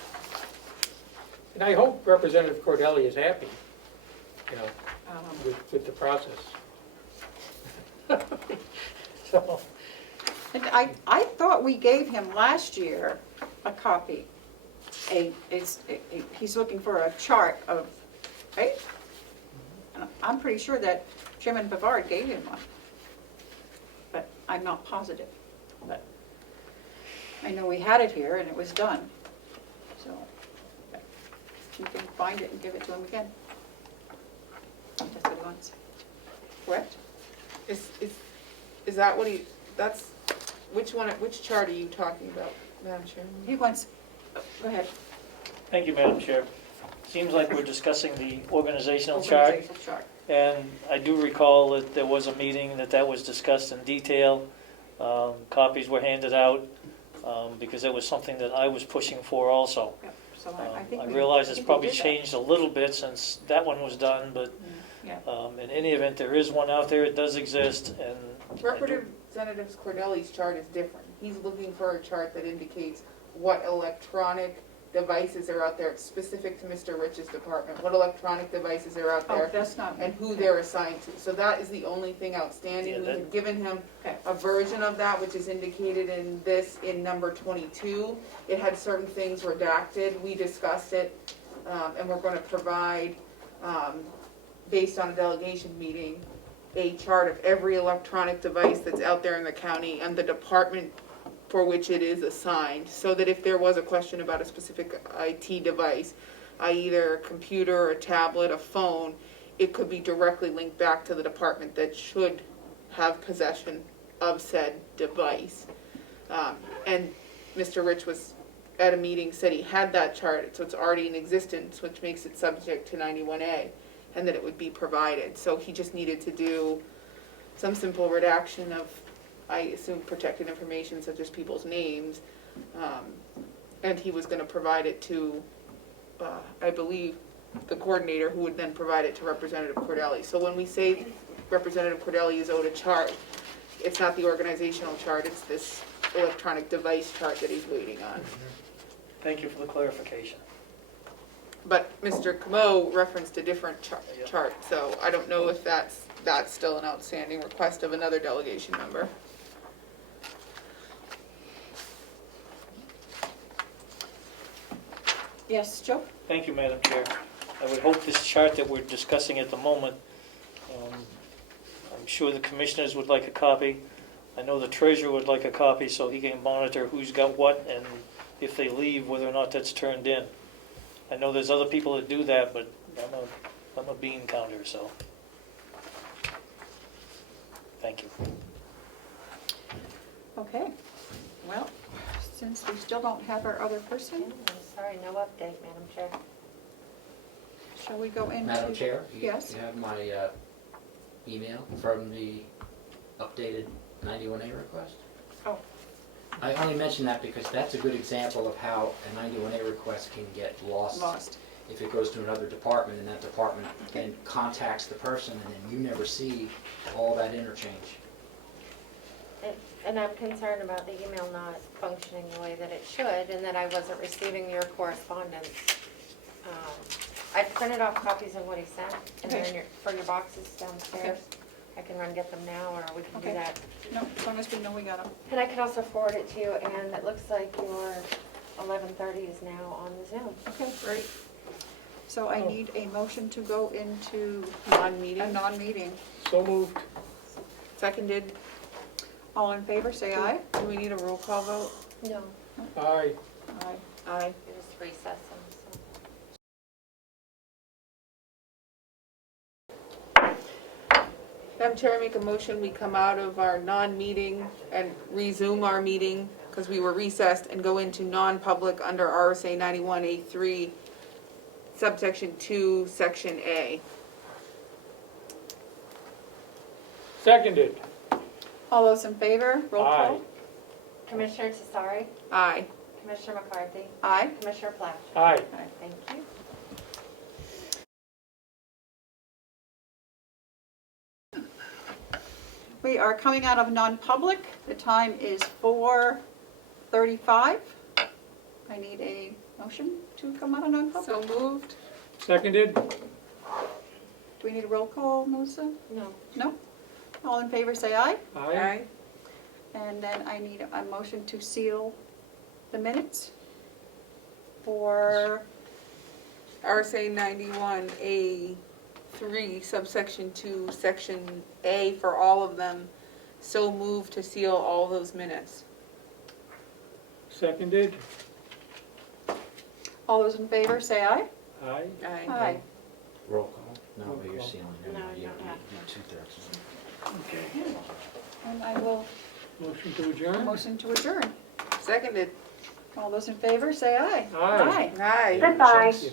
and I hope Representative Cordelli is happy, Um, with the process. So, And I thought we gave him last year a copy. He's looking for a chart of, right? And I'm pretty sure that Chairman Bavard gave him one. But I'm not positive. But I know we had it here and it was done. So you can find it and give it to him again. That's what he wants. Correct? Is that what which chart are you talking about, Madam Chairman? He wants, go ahead. Thank you, Madam Chair. Seems like we're discussing the organizational chart, Organizational chart. and I do recall that there was a meeting that was discussed in detail. Copies were handed out, because it was something that I was pushing for also. Yep. So I think I we- realize I it's think we probably did that. changed a little bit since that one was done, but Yeah. in any event, there is one out there, it does exist, and Representative Cordelli's chart is different. He's looking for a chart that indicates what electronic devices are out there, it's specific to Mr. Rich's department, what electronic devices are out Oh, there, that's not. and who they're assigned to. So that is the only thing outstanding. Yeah, We that- had given him Okay. a version of that, which is indicated in number 22. It had certain things redacted. We discussed it, and we're gonna provide, based on a delegation meeting, a chart of every electronic device that's out there in the county and the department for which it is assigned, so that if there was a question about a specific IT device, either a computer, a tablet, a phone, it could be directly linked back to the department that should have possession of said device. And Mr. Rich was at a meeting, said he had that chart, so it's already in existence, which makes it subject to 91A, and that it would be provided. So he just needed to do some simple redaction of, I assume, protected information such as people's names, and he was gonna provide it to, I believe, the coordinator, who would then provide it to Representative Cordelli. So when we say Representative Cordelli is owed a chart, it's not the organizational chart, it's this electronic device chart that he's waiting on. thank you for the clarification. But Mr. Camo referenced a different Yeah. chart, so I don't know if that's still an outstanding request of another delegation member. Yes, Joe? Thank you, Madam Chair. I would hope this chart that we're discussing at the moment, I'm sure the commissioners would like a copy. I know the treasurer would like a copy so he can monitor who's got what, and if they leave, whether or not that's turned in. I know there's other people that do that, but I'm a bean counter, so. Thank you. We still don't have our other person. I'm sorry, no update, Madam Chair. Shall we go into? Madam Chair? Yes. You have my email from the updated 91A request? Oh. I only mention that because that's a good example of how a 91A request can get lost if it goes to another department, and that department then contacts the person, and then you never see all that interchange. And I'm concerned about the email not functioning the way that it should, and that I wasn't receiving your correspondence. I printed off copies of what he sent, and they're in your, for your boxes downstairs. I can run get them now, or we can do Okay. that. No, as long as we know we got them. And I can also forward it to you, and it looks like your 11:30 is now on the Zoom. Okay, great. So I need a motion to go into a Non-meeting, non-meeting. So moved. seconded. All in favor, say aye. Do we need a roll call vote? No. Aye. Aye. Aye. You just recess them, so. Madam Chair, I make a motion, we come out of our non-meeting and resume our meeting, because we were recessed, and go into non-public under RSA 91A3, subsection 2, section A. Seconded. All those in favor, roll call. Commissioner Tesari, Aye. Commissioner McCarthy, Aye. Commissioner Platt. Aye. Thank you. We are coming out of non-public. The time is 4:35. I need a motion to come out of non-public. So moved. Seconded. Do we need a roll call, Melissa? No. No? All in favor, say aye. Aye. And then I need a motion to seal the minutes for, RSA 91A3, subsection 2, section A for all of them. So moved to seal all those minutes. Seconded. all those in favor, say aye. Aye. Aye. Aye. Roll call? No, Roll but you're call. sealing it. No, you You don't have need two-thirds. Okay. And I will Motion to adjourn? motion to adjourn. Seconded. All those in favor, say aye. Aye. Aye. Goodbye. Aye. Thank you.